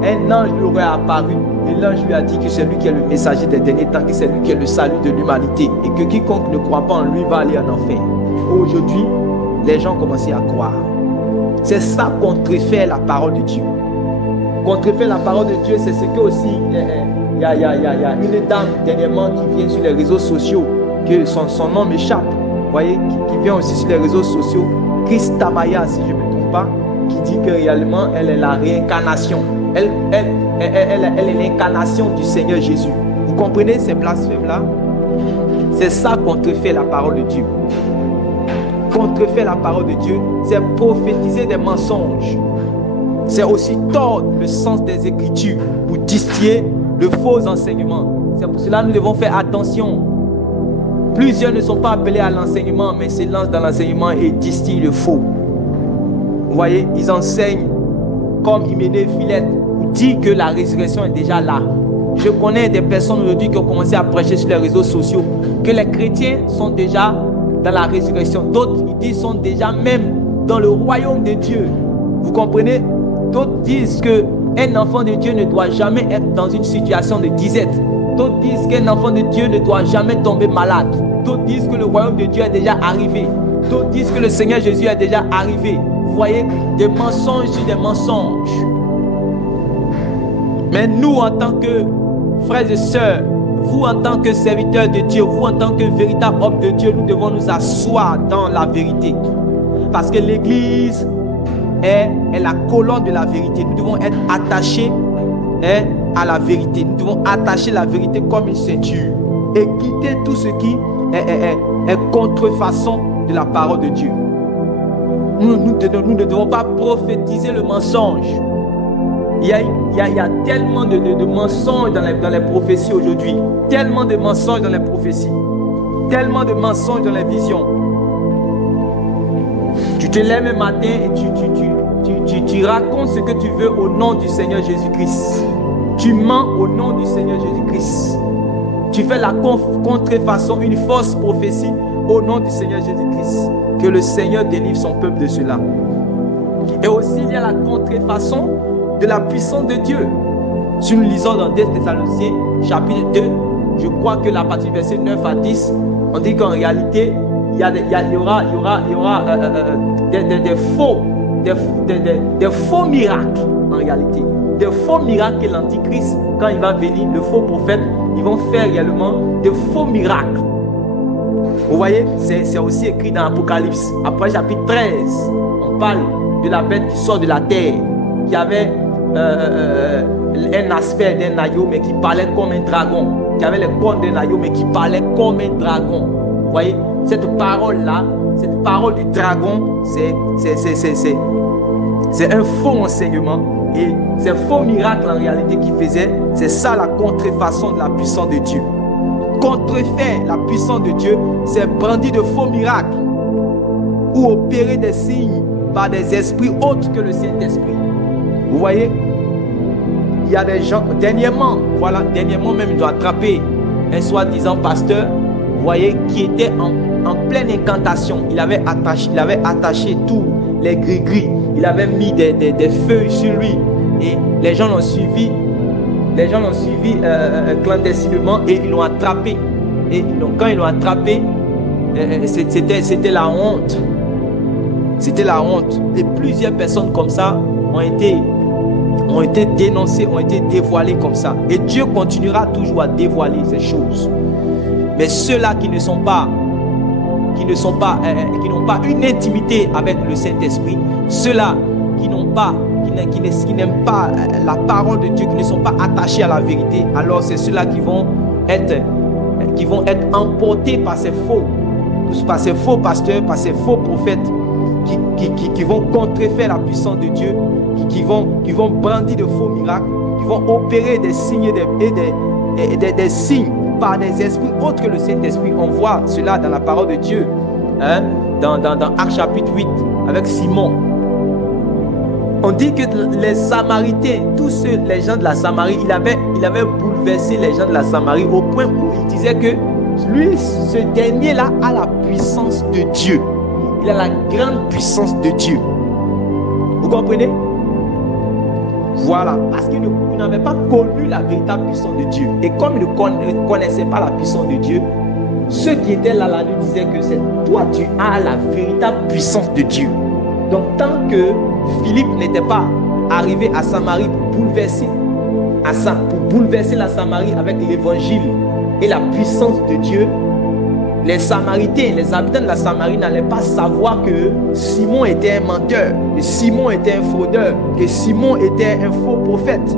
un ange lui aurait apparu et l'ange lui a dit que c'est lui qui est le messager des derniers temps, que c'est lui qui est le salut de l'humanité et que quiconque ne croit pas en lui va aller en enfer. Aujourd'hui, les gens commencent à croire. C'est ça contrefaire la parole de Dieu. Contrefaire la parole de Dieu, c'est ce que aussi il y a une dame dernièrement qui vient sur les réseaux sociaux, que son nom m'échappe, vous voyez, qui vient aussi sur les réseaux sociaux, Chris Tamaya, si je ne me trompe pas, qui dit que réellement elle est la réincarnation. Elle est l'incarnation du Seigneur Jésus. Vous comprenez ces blasphèmes-là? C'est ça contrefaire la parole de Dieu. Contrefaire la parole de Dieu, c'est prophétiser des mensonges. C'est aussi tordre le sens des Écritures pour distiller de faux enseignements. C'est pour cela que nous devons faire attention. Plusieurs ne sont pas appelés à l'enseignement, mais se lancent dans l'enseignement et distillent le faux. Vous voyez, ils enseignent comme Hyménée Philette pour dire que la résurrection est déjà là. Je connais des personnes aujourd'hui qui ont commencé à prêcher sur les réseaux sociaux que les chrétiens sont déjà dans la résurrection. D'autres, ils disent, sont déjà même dans le royaume de Dieu. Vous comprenez? D'autres disent qu'un enfant de Dieu ne doit jamais être dans une situation de disette. D'autres disent qu'un enfant de Dieu ne doit jamais tomber malade. D'autres disent que le royaume de Dieu est déjà arrivé. D'autres disent que le Seigneur Jésus est déjà arrivé. Vous voyez, des mensonges sur des mensonges. Mais nous, en tant que frères et sœurs, vous en tant que serviteurs de Dieu, vous en tant que véritables hommes de Dieu, nous devons nous asseoir dans la vérité. Parce que l'Église est la colonne de la vérité. Nous devons être attachés à la vérité. Nous devons attacher la vérité comme une ceinture et quitter tout ce qui est contrefaçon de la parole de Dieu. Nous ne devons pas prophétiser le mensonge. Il y a tellement de mensonges dans les prophéties aujourd'hui. Tellement de mensonges dans les prophéties. Tellement de mensonges dans les visions. Tu te lèves un matin et tu racontes ce que tu veux au nom du Seigneur Jésus-Christ. Tu mens au nom du Seigneur Jésus-Christ. Tu fais la contrefaçon, une fausse prophétie au nom du Seigneur Jésus-Christ. Que le Seigneur délivre son peuple de cela. Et aussi il y a la contrefaçon de la puissance de Dieu. Si nous lisons dans 2 Thessaloniciens chapitre 2, je crois que la partie verset 9 à 10, on dit qu'en réalité, il y aura des des faux miracles en réalité. Des faux miracles que l'Antichrist, quand il va venir, le faux prophète, ils vont faire également de faux miracles. Vous voyez, c'est aussi écrit dans Apocalypse. Après chapitre 13, on parle de la bête qui sort de la terre, qui avait un aspect d'un agneau, mais qui parlait comme un dragon, qui avait les cornes d'un agneau, mais qui parlait comme un dragon. Vous voyez, cette parole-là, cette parole du dragon, c'est un faux enseignement. Et ces faux miracles en réalité qu'il faisait, c'est ça la contrefaçon de la puissance de Dieu. Contrefaire la puissance de Dieu, c'est brandir de faux miracles ou opérer des signes par des esprits autres que le Saint-Esprit. Vous voyez, il y a des gens, dernièrement même, ils ont attrapé un soi-disant pasteur, vous voyez, qui était en pleine incantation. Il avait attaché tous les gris-gris, il avait mis des feuilles sur lui et les gens l'ont suivi. Les gens l'ont suivi clandestinement et ils l'ont attrapé. Et quand ils l'ont attrapé, c'était la honte. C'était la honte. Et plusieurs personnes comme ça ont été dénoncées, ont été dévoilées comme ça. Et Dieu continuera toujours à dévoiler ces choses. Mais ceux-là qui n'ont pas une intimité avec le Saint-Esprit, ceux-là qui n'aiment pas la parole de Dieu, qui ne sont pas attachés à la vérité, alors c'est ceux-là qui vont être emportés par ces faux pasteurs, par ces faux prophètes qui vont contrefaire la puissance de Dieu, qui vont brandir de faux miracles, qui vont opérer des signes et des signes par des esprits autres que le Saint-Esprit. On voit cela dans la parole de Dieu, hein, dans Actes chapitre 8 avec Simon. On dit que les Samaritains, les gens de la Samarie, il avait bouleversé les gens de la Samarie au point où il disait que lui, ce dernier-là, a la puissance de Dieu. Il a la grande puissance de Dieu. Vous comprenez? Voilà, parce qu'il n'avait pas connu la véritable puissance de Dieu. Et comme il ne connaissait pas la puissance de Dieu, ceux qui étaient là lui disaient que c'est toi, tu as la véritable puissance de Dieu. Donc tant que Philippe n'était pas arrivé à Samarie pour bouleverser la Samarie avec l'évangile et la puissance de Dieu, les Samaritains, les habitants de la Samarie n'allaient pas savoir que Simon était un menteur, que Simon était un fraudeur, que Simon était un faux prophète.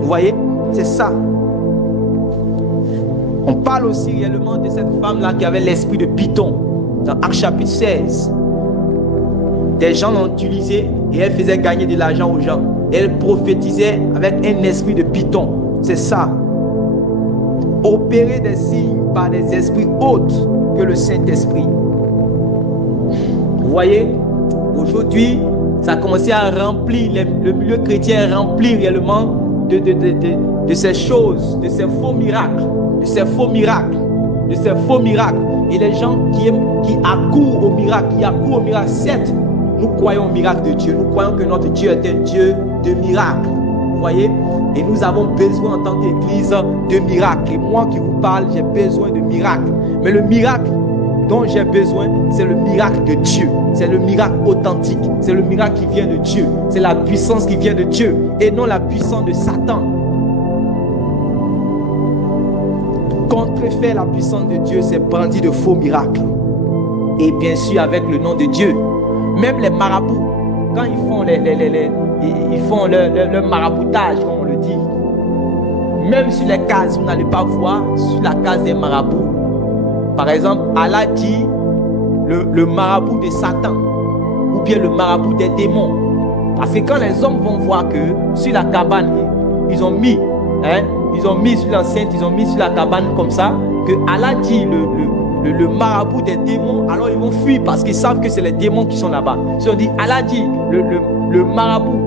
Vous voyez, c'est ça. On parle aussi réellement de cette femme-là qui avait l'esprit de Python dans Actes chapitre 16. Des gens l'ont utilisé et elle faisait gagner de l'argent aux gens. Elle prophétisait avec un esprit de Python. C'est ça. Opérer des signes par des esprits autres que le Saint-Esprit. Vous voyez, aujourd'hui, ça a commencé à remplir, le milieu chrétien est rempli réellement de ces choses, de ces faux miracles, de ces faux miracles, de ces faux miracles. Et les gens qui accourent au miracle, certes, nous croyons au miracle de Dieu, nous croyons que notre Dieu est un Dieu de miracles. Vous voyez? Et nous avons besoin en tant qu'Église de miracles. Et moi qui vous parle, j'ai besoin de miracles. Mais le miracle dont j'ai besoin, c'est le miracle de Dieu. C'est le miracle authentique. C'est le miracle qui vient de Dieu. C'est la puissance qui vient de Dieu et non la puissance de Satan. Contrefaire la puissance de Dieu, c'est brandir de faux miracles. Et bien sûr avec le nom de Dieu. Même les marabouts, quand ils font le maraboutage, comme on le dit, même sur les cases, vous n'allez pas voir sur la case des marabouts. Par exemple, Allah dit le marabout de Satan ou bien le marabout des démons. Parce que quand les hommes vont voir que sur la cabane, ils ont mis sur l'enceinte, ils ont mis sur la cabane comme ça, que Allah dit le marabout des démons, alors ils vont fuir parce qu'ils savent que c'est les démons qui sont là-bas. Si on dit Allah dit le marabout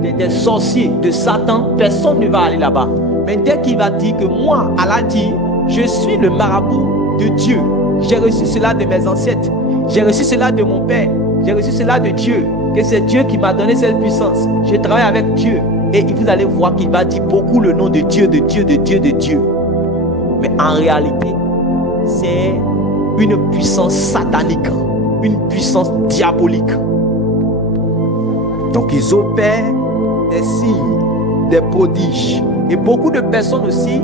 des sorciers de Satan, personne ne va aller là-bas. Mais dès qu'il va dire que moi, Allah dit, je suis le marabout de Dieu, j'ai reçu cela de mes ancêtres, j'ai reçu cela de mon père, j'ai reçu cela de Dieu, que c'est Dieu qui m'a donné cette puissance. Je travaille avec Dieu. Et vous allez voir qu'il va dire beaucoup le nom de Dieu, de Dieu, de Dieu, de Dieu. Mais en réalité, c'est une puissance satanique, une puissance diabolique. Donc ils opèrent des signes, des prodiges. Et beaucoup de personnes aussi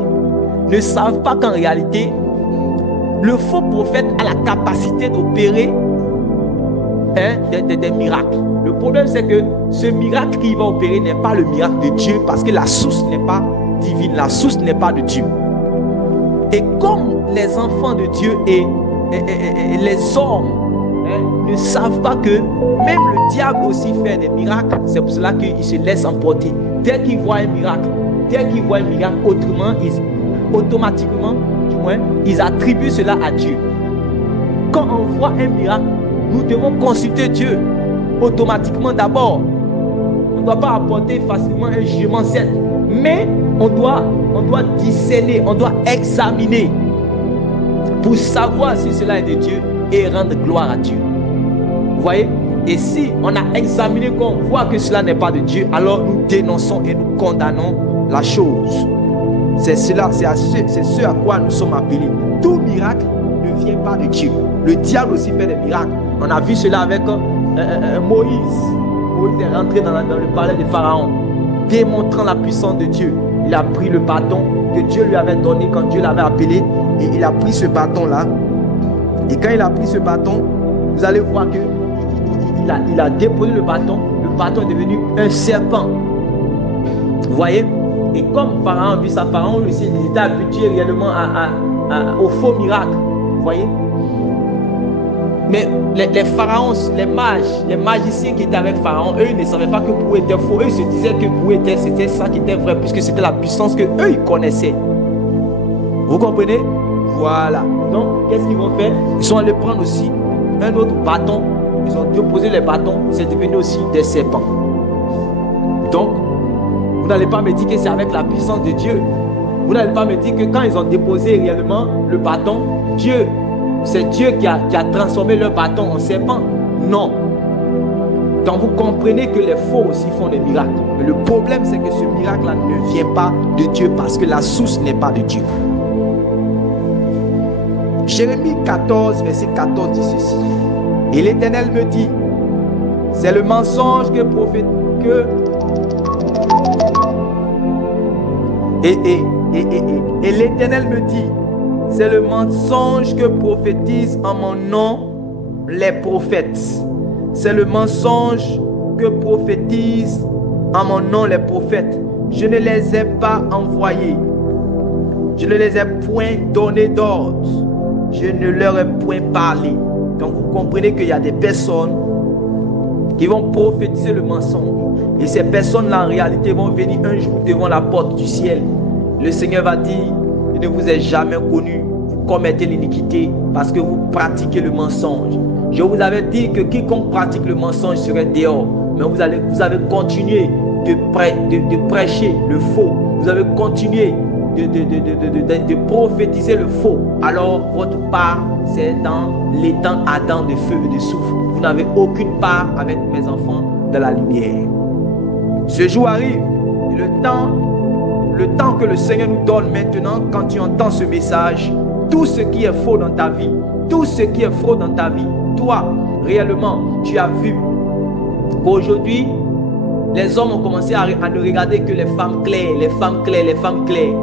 ne savent pas qu'en réalité, le faux prophète a la capacité d'opérer des miracles. Le problème, c'est que ce miracle qu'il va opérer n'est pas le miracle de Dieu, parce que la source n'est pas divine, la source n'est pas de Dieu. Et comme les enfants de Dieu et les hommes ne savent pas que même le diable aussi fait des miracles, c'est pour cela qu'ils se laissent emporter. Dès qu'ils voient un miracle, automatiquement, du moins, ils attribuent cela à Dieu. Quand on voit un miracle, nous devons consulter Dieu automatiquement d'abord. On ne doit pas apporter facilement un jugement certes, mais on doit discerner, on doit examiner pour savoir si cela est de Dieu et rendre gloire à Dieu. Vous voyez? Et si on a examiné, qu'on voit que cela n'est pas de Dieu, alors nous dénonçons et nous condamnons la chose. C'est ce à quoi nous sommes appelés. Tout miracle ne vient pas de Dieu. Le diable aussi fait des miracles. On a vu cela avec Moïse. Moïse est rentré dans le palais de Pharaon, démontrant la puissance de Dieu. Il a pris le bâton que Dieu lui avait donné quand Dieu l'avait appelé, et il a pris ce bâton-là. Et quand il a pris ce bâton, vous allez voir que il a déposé le bâton est devenu un serpent. Vous voyez? Et comme Pharaon a vu ça, Pharaon aussi il était habitué réellement au faux miracle. Vous voyez? Mais les pharaons, les mages, les magiciens qui étaient avec Pharaon, eux ils ne savaient pas que Boué était faux. Eux ils se disaient que Boué c'était ça qui était vrai, puisque c'était la puissance que eux ils connaissaient. Vous comprenez? Voilà. Donc qu'est-ce qu'ils vont faire? Ils sont allés prendre aussi un autre bâton. Ils ont déposé les bâtons, c'est devenu aussi des serpents. Donc, vous n'allez pas me dire que c'est avec la puissance de Dieu. Vous n'allez pas me dire que quand ils ont déposé réellement le bâton, c'est Dieu qui a transformé leur bâton en serpent. Non. Donc vous comprenez que les faux aussi font des miracles. Mais le problème, c'est que ce miracle-là ne vient pas de Dieu, parce que la source n'est pas de Dieu. Jérémie 14, verset 14 dit ceci. Et l'Éternel me dit, c'est le mensonge que Et l'Éternel me dit, c'est le mensonge que prophétisent en mon nom les prophètes. C'est le mensonge que prophétisent en mon nom les prophètes. Je ne les ai pas envoyés. Je ne les ai point donné d'ordre. Je ne leur ai point parlé. Donc vous comprenez qu'il y a des personnes qui vont prophétiser le mensonge. Et ces personnes-là en réalité vont venir un jour devant la porte du ciel. Le Seigneur va dire, je ne vous ai jamais connu. Vous commettez l'iniquité parce que vous pratiquez le mensonge. Je vous avais dit que quiconque pratique le mensonge serait dehors. Mais vous avez continué de prêcher le faux. Vous avez continué de prophétiser le faux. Alors votre part, c'est dans l'étang ardent de feu et de soufre. Vous n'avez aucune part avec mes enfants de la lumière. Ce jour arrive, et le temps que le Seigneur nous donne maintenant, quand tu entends ce message, tout ce qui est faux dans ta vie, toi, réellement, tu as vu qu'aujourd'hui, les hommes ont commencé à ne regarder que les femmes claires.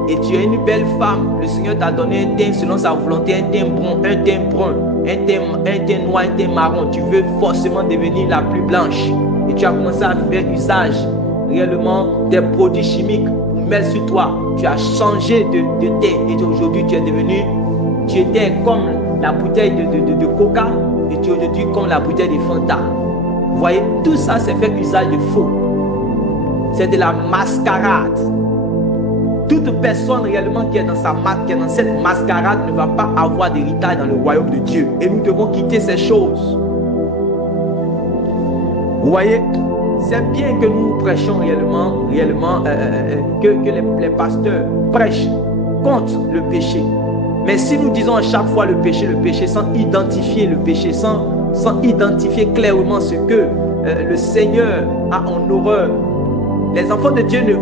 Et tu es une belle femme. Le Seigneur t'a donné un teint selon sa volonté, un teint brun, un teint noir, un teint marron. Tu veux forcément devenir la plus blanche. Et tu as commencé à faire usage réellement des produits chimiques pour mettre sur toi. Tu as changé de teint. Et aujourd'hui, tu étais comme la bouteille de Coca. Et tu es aujourd'hui comme la bouteille de Fanta. Vous voyez, tout ça, c'est faire usage de faux. C'est de la mascarade. Toute personne réellement qui est dans cette mascarade ne va pas avoir d'héritage dans le royaume de Dieu. Et nous devons quitter ces choses. Vous voyez, c'est bien que nous prêchions réellement que les pasteurs prêchent contre le péché. Mais si nous disons à chaque fois le péché sans identifier le péché, sans identifier clairement ce que le Seigneur a en horreur, les enfants de Dieu ne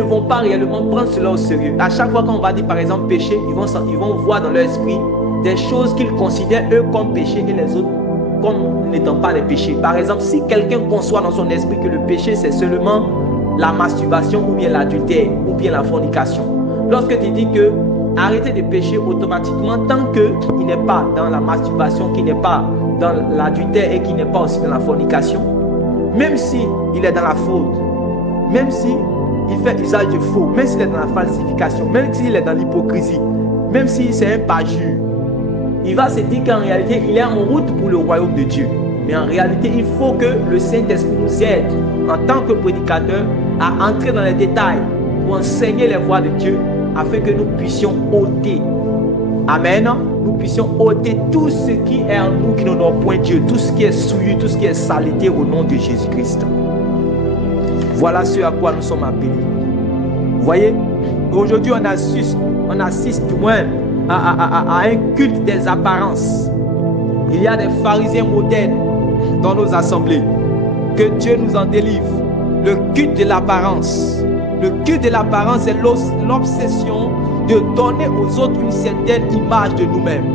vont pas réellement prendre cela au sérieux. À chaque fois qu'on va dire par exemple péché, ils vont voir dans leur esprit des choses qu'ils considèrent eux comme péché et les autres comme n'étant pas des péchés. Par exemple, si quelqu'un conçoit dans son esprit que le péché, c'est seulement la masturbation ou bien l'adultère ou bien la fornication. Lorsque tu dis que arrêter de pécher automatiquement, tant qu'il n'est pas dans la masturbation, qu'il n'est pas dans l'adultère et qu'il n'est pas aussi dans la fornication, même s'il est dans la faute, même s'il fait usage de faux, même s'il est dans la falsification, même s'il est dans l'hypocrisie, même si c'est un parjure, il va se dire qu'en réalité, il est en route pour le royaume de Dieu. Mais en réalité, il faut que le Saint-Esprit nous aide, en tant que prédicateur, à entrer dans les détails pour enseigner les voies de Dieu, afin que nous puissions ôter, amen, nous puissions ôter tout ce qui est en nous qui n'honore point Dieu, tout ce qui est souillé, tout ce qui est saleté au nom de Jésus-Christ. Voilà ce à quoi nous sommes appelés. Vous voyez, aujourd'hui on assiste du moins à un culte des apparences. Il y a des pharisiens modernes dans nos assemblées. Que Dieu nous en délivre. Le culte de l'apparence. Le culte de l'apparence, c'est l'obsession de donner aux autres une certaine image de nous-mêmes.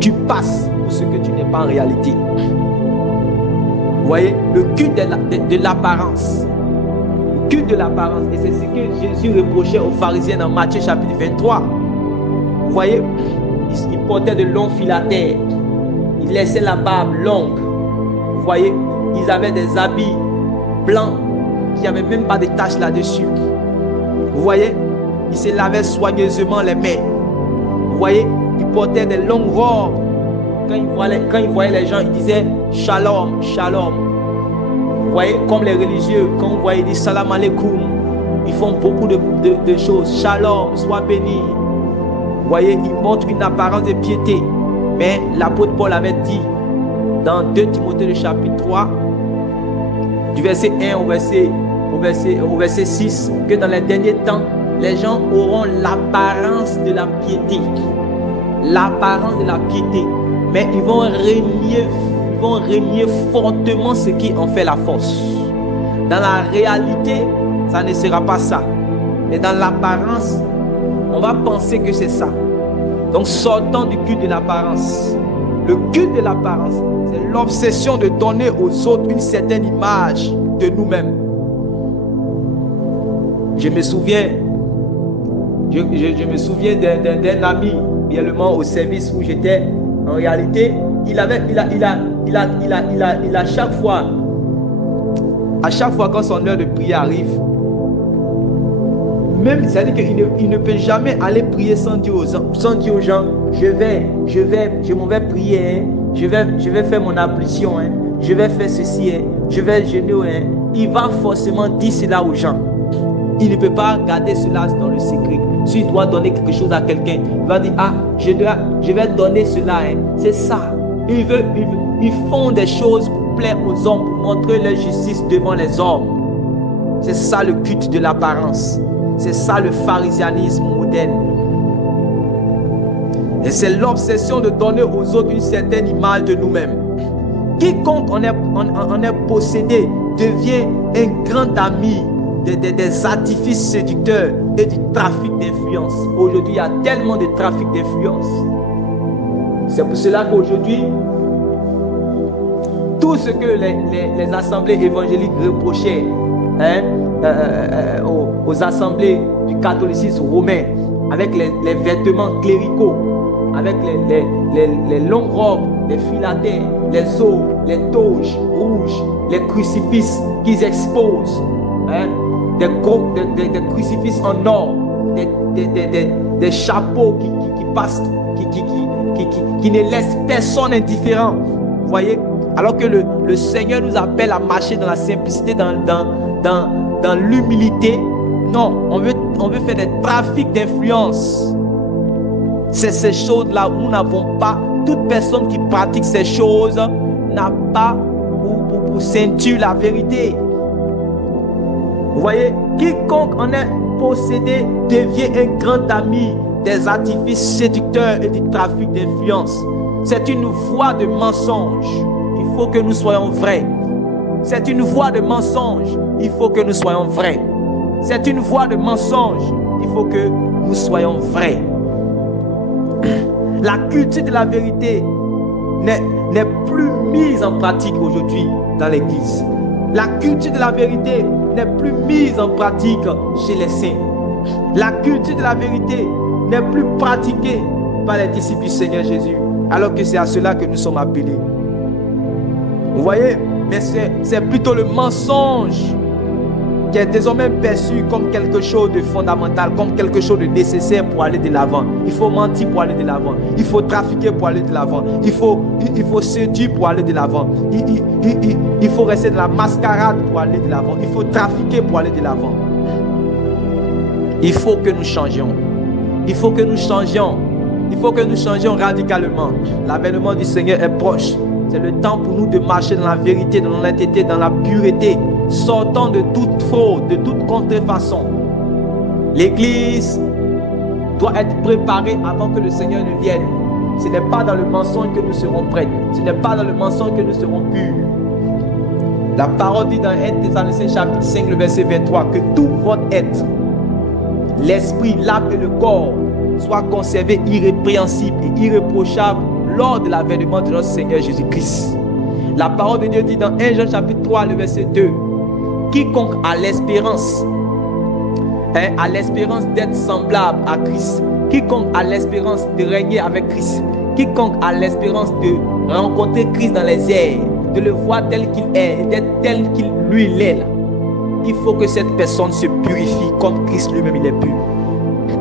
Tu passes pour ce que tu n'es pas en réalité. Vous voyez, le culte de l'apparence. Le culte de l'apparence. Et c'est ce que Jésus reprochait aux pharisiens dans Matthieu chapitre 23. Vous voyez, ils portaient de longs filatères. Ils laissaient la barbe longue. Vous voyez, ils avaient des habits blancs qui n'avaient même pas de taches là-dessus. Vous voyez, ils se lavaient soigneusement les mains. Vous voyez, ils portaient des longues robes. Quand ils voyaient les gens, ils disaient shalom, shalom. Vous voyez, comme les religieux, quand vous voyez, ils disent salam alaikum. Ils font beaucoup de choses. Shalom, sois béni. Vous voyez, ils montrent une apparence de piété. Mais l'apôtre Paul avait dit dans 2 Timothée le chapitre 3, du verset 1 au verset 6, que dans les derniers temps, les gens auront l'apparence de la piété. L'apparence de la piété. Mais ils vont renier fortement ce qui en fait la force. Dans la réalité, ça ne sera pas ça. Mais dans l'apparence, on va penser que c'est ça. Donc sortons du culte de l'apparence. Le culte de l'apparence, c'est l'obsession de donner aux autres une certaine image de nous-mêmes. Je me souviens d'un ami réellement au service où j'étais. En réalité, il a à chaque fois quand son heure de prière arrive, même, c'est-à-dire qu'il ne peut jamais aller prier sans dire aux gens, je m'en vais prier, hein, je vais faire mon ablution, hein, je vais faire ceci, hein, je vais jeûner. Hein. Il va forcément dire cela aux gens. Il ne peut pas garder cela dans le secret. S'il doit donner quelque chose à quelqu'un, il va dire, je vais donner cela. Hein. C'est ça. Ils font des choses pour plaire aux hommes, pour montrer leur justice devant les hommes. C'est ça le culte de l'apparence. C'est ça le pharisianisme moderne. Et c'est l'obsession de donner aux autres une certaine image de nous-mêmes. Quiconque en est possédé devient un grand ami des artifices séducteurs et du trafic d'influence. Aujourd'hui, il y a tellement de trafic d'influence. C'est pour cela qu'aujourd'hui, tout ce que les assemblées évangéliques reprochaient, hein, aux assemblées du catholicisme romain, avec les vêtements cléricaux, avec les longues robes, les filatères, les eaux, les toges rouges, les crucifixes qu'ils exposent, hein, des crucifixes en or, des chapeaux qui passent, qui ne laissent personne indifférent. Vous voyez? Alors que le Seigneur nous appelle à marcher dans la simplicité, dans l'humilité. Non, on veut faire des trafics d'influence. C'est ces choses-là où nous n'avons pas, toute personne qui pratique ces choses n'a pas pour ceinture la vérité. Vous voyez, quiconque en est possédé devient un grand ami des artifices séducteurs et du trafic d'influence. C'est une voie de mensonge. Il faut que nous soyons vrais. C'est une voie de mensonge. Il faut que nous soyons vrais. C'est une voie de mensonge. Il faut que nous soyons vrais. La culture de la vérité n'est plus mise en pratique aujourd'hui dans l'Église. La culture de la vérité n'est plus mise en pratique chez les saints. La culture de la vérité n'est plus pratiquée par les disciples du Seigneur Jésus, alors que c'est à cela que nous sommes appelés. Vous voyez, mais c'est plutôt le mensonge qui est désormais perçu comme quelque chose de fondamental, comme quelque chose de nécessaire pour aller de l'avant. Il faut mentir pour aller de l'avant. Il faut trafiquer pour aller de l'avant. Il faut séduire pour aller de l'avant. Il faut rester dans la mascarade pour aller de l'avant. Il faut trafiquer pour aller de l'avant. Il faut que nous changions. Il faut que nous changions. Il faut que nous changions radicalement. L'avènement du Seigneur est proche. C'est le temps pour nous de marcher dans la vérité, dans l'honnêteté, dans la pureté, sortant de toute fraude, de toute contrefaçon. L'Église doit être préparée avant que le Seigneur ne vienne. Ce n'est pas dans le mensonge que nous serons prêts. Ce n'est pas dans le mensonge que nous serons purs. La parole dit dans 1 Thessaloniciens chapitre 5, le verset 23, que tout votre être, l'esprit, l'âme et le corps, soit conservé irrépréhensible et irréprochable lors de l'avènement de notre Seigneur Jésus-Christ. La parole de Dieu dit dans 1 Jean chapitre 3, le verset 2, quiconque a l'espérance d'être semblable à Christ, quiconque a l'espérance de régner avec Christ, quiconque a l'espérance de rencontrer Christ dans les airs, de le voir tel qu'il est, d'être tel qu'il lui est là, il faut que cette personne se purifie comme Christ lui-même il est pur.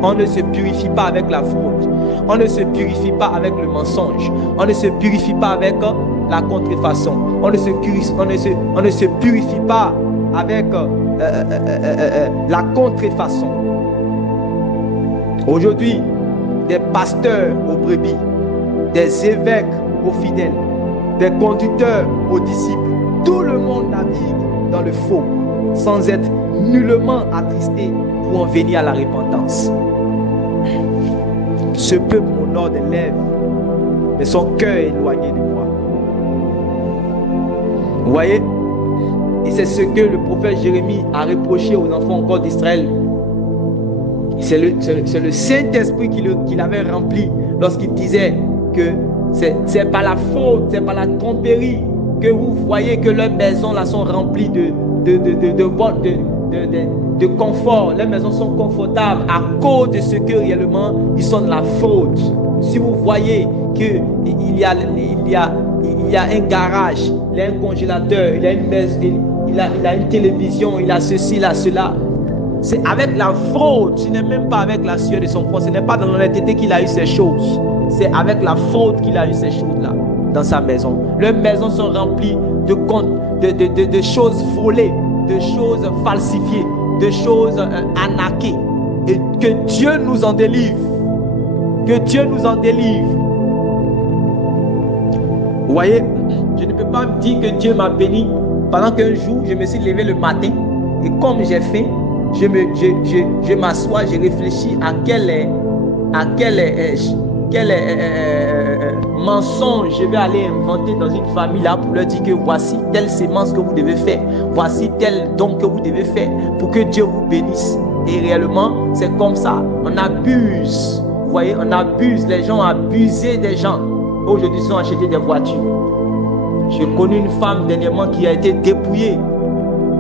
On ne se purifie pas avec la fraude. On ne se purifie pas avec le mensonge. On ne se purifie pas avec la contrefaçon. On ne se purifie pas avec la contrefaçon. Aujourd'hui, des pasteurs aux brebis, des évêques aux fidèles, des conducteurs aux disciples, tout le monde navigue dans le faux, sans être nullement attristé pour en venir à la repentance. Ce peuple m'honore des lèvres, mais son cœur est éloigné de moi. Vous voyez? Et c'est ce que le prophète Jérémie a reproché aux enfants encore d'Israël. C'est le Saint-Esprit qui l'avait rempli lorsqu'il disait que c'est par la faute, c'est par la tromperie que vous voyez que leurs maisons là sont remplies de confort. Les maisons sont confortables à cause de ce que réellement ils sont de la fraude. Si vous voyez qu'il y a un garage, il y a un congélateur, il y a une maison, il a une télévision, il a ceci, il a cela, c'est avec la fraude. Ce n'est même pas avec la sueur de son front. Ce n'est pas dans l'honnêteté qu'il a eu ces choses. C'est avec la fraude qu'il a eu ces choses-là dans sa maison. Leurs maisons sont remplies de choses volées, de choses falsifiées, de choses arnaquées. Et que Dieu nous en délivre. Que Dieu nous en délivre. Vous voyez, je ne peux pas me dire que Dieu m'a béni pendant qu'un jour je me suis levé le matin et comme j'ai fait, je m'assois, je réfléchis à quel mensonge je vais aller inventer dans une famille là pour leur dire que voici telle sémence que vous devez faire, voici tel don que vous devez faire pour que Dieu vous bénisse. Et réellement, c'est comme ça. On abuse. Vous voyez, on abuse. Les gens ont abusé des gens. Aujourd'hui, ils ont acheté des voitures. J'ai connu une femme dernièrement qui a été dépouillée.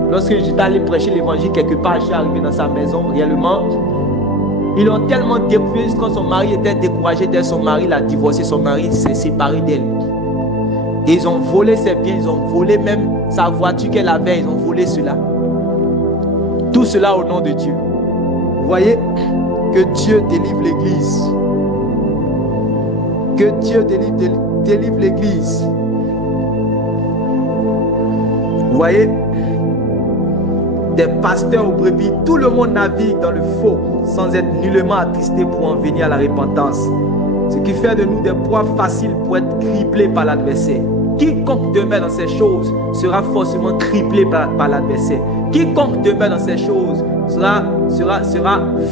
Lorsque j'étais allé prêcher l'évangile quelque part, je suis arrivé dans sa maison, réellement, ils l'ont tellement dépouillée quand son mari était découragé d'elle, son mari l'a divorcé, son mari s'est séparé d'elle. Et ils ont volé ses biens, ils ont volé même sa voiture qu'elle avait, ils ont volé cela. Tout cela au nom de Dieu. Vous voyez que Dieu délivre l'Église. Que Dieu délivre l'Église. Vous voyez, des pasteurs aux brebis, tout le monde navigue dans le faux sans être nullement attristé pour en venir à la repentance. Ce qui fait de nous des proies faciles pour être criblés par l'adversaire. Quiconque demeure dans ces choses sera forcément criblé par l'adversaire. Quiconque demeure dans ces choses sera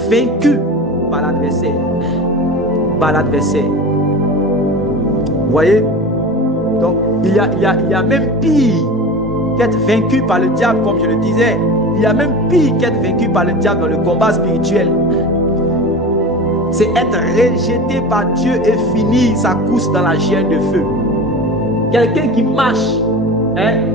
vaincu par l'adversaire. Par l'adversaire. Vous voyez? Donc, il y a même pire qu'être vaincu par le diable, comme je le disais. Il y a même pire qu'être vaincu par le diable dans le combat spirituel. C'est être rejeté par Dieu et finir sa course dans la géhenne de feu. quelqu'un qui marche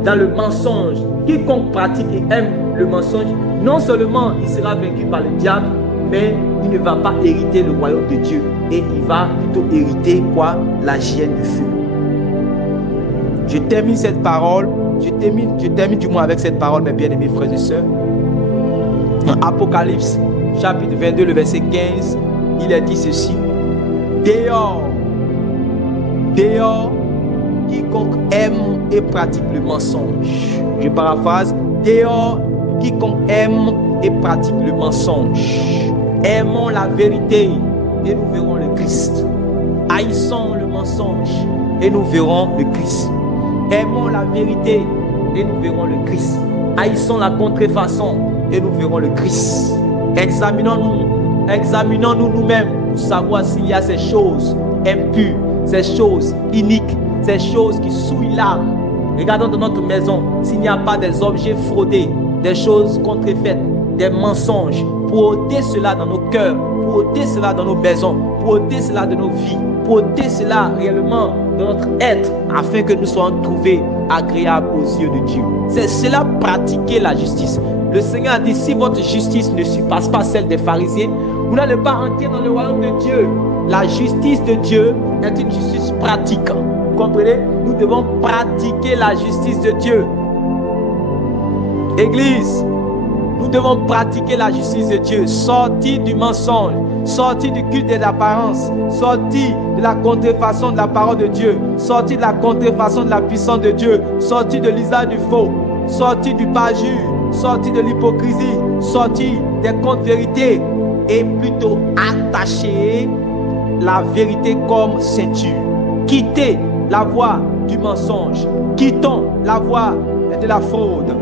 dans le mensonge, quiconque pratique et aime le mensonge, non seulement il sera vaincu par le diable, mais il ne va pas hériter le royaume de Dieu. Et il va plutôt hériter quoi? La hyène du feu. Je termine cette parole, je termine du moins avec cette parole, mes bien-aimés frères et sœurs. Dans Apocalypse, chapitre 22, le verset 15, il a dit ceci. Dehors, quiconque aime et pratique le mensonge. Je paraphrase. Dehors, quiconque aime et pratique le mensonge. Aimons la vérité et nous verrons le Christ. Haïssons le mensonge et nous verrons le Christ. Aimons la vérité et nous verrons le Christ. Haïssons la contrefaçon et nous verrons le Christ. Examinons-nous nous-mêmes pour savoir s'il y a ces choses impures, ces choses iniques, ces choses qui souillent l'âme. Regardons dans notre maison s'il n'y a pas des objets fraudés, des choses contrefaites, des mensonges, pour ôter cela dans nos cœurs, pour ôter cela dans nos maisons, pour ôter cela de nos vies, pour ôter cela réellement de notre être, afin que nous soyons trouvés agréables aux yeux de Dieu. C'est cela, pratiquer la justice. Le Seigneur a dit, si votre justice ne surpasse pas celle des pharisiens, vous n'allez pas entrer dans le royaume de Dieu. La justice de Dieu est une justice pratique. Vous comprenez? Nous devons pratiquer la justice de Dieu. Église, nous devons pratiquer la justice de Dieu. Sortir du mensonge, sortir du culte des apparences, sortir de la contrefaçon de la parole de Dieu, sortir de la contrefaçon de la puissance de Dieu, sortir de l'usage du faux, sortir du parjure, sortir de l'hypocrisie, sortir des contre-vérités et plutôt attacher la vérité comme ceinture. Quitter la voie du mensonge, quittons la voie de la fraude,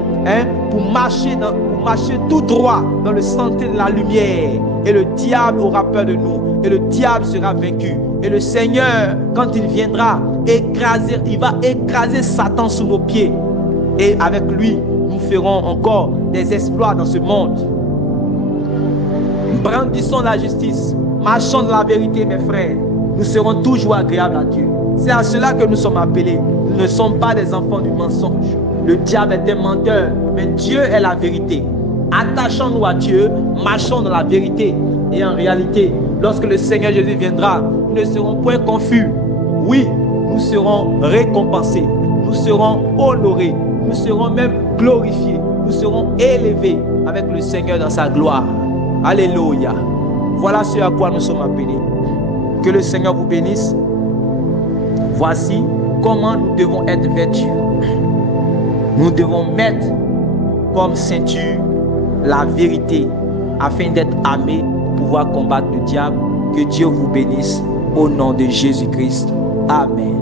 pour marcher tout droit dans le sentier de la lumière. Et le diable aura peur de nous, et le diable sera vaincu. Et le Seigneur, quand il viendra, il va écraser Satan sous nos pieds. Et avec lui, nous ferons encore des exploits dans ce monde. Brandissons la justice, marchons dans la vérité, mes frères. Nous serons toujours agréables à Dieu. C'est à cela que nous sommes appelés. Nous ne sommes pas des enfants du mensonge. Le diable est un menteur, mais Dieu est la vérité. Attachons-nous à Dieu, marchons dans la vérité. Et en réalité, lorsque le Seigneur Jésus viendra, nous ne serons point confus. Oui, nous serons récompensés, nous serons honorés, nous serons même glorifiés, nous serons élevés avec le Seigneur dans sa gloire. Alléluia. Voilà ce à quoi nous sommes appelés. Que le Seigneur vous bénisse. Voici comment nous devons être vêtus. Nous devons mettre comme ceinture la vérité afin d'être armés pour pouvoir combattre le diable. Que Dieu vous bénisse au nom de Jésus-Christ. Amen.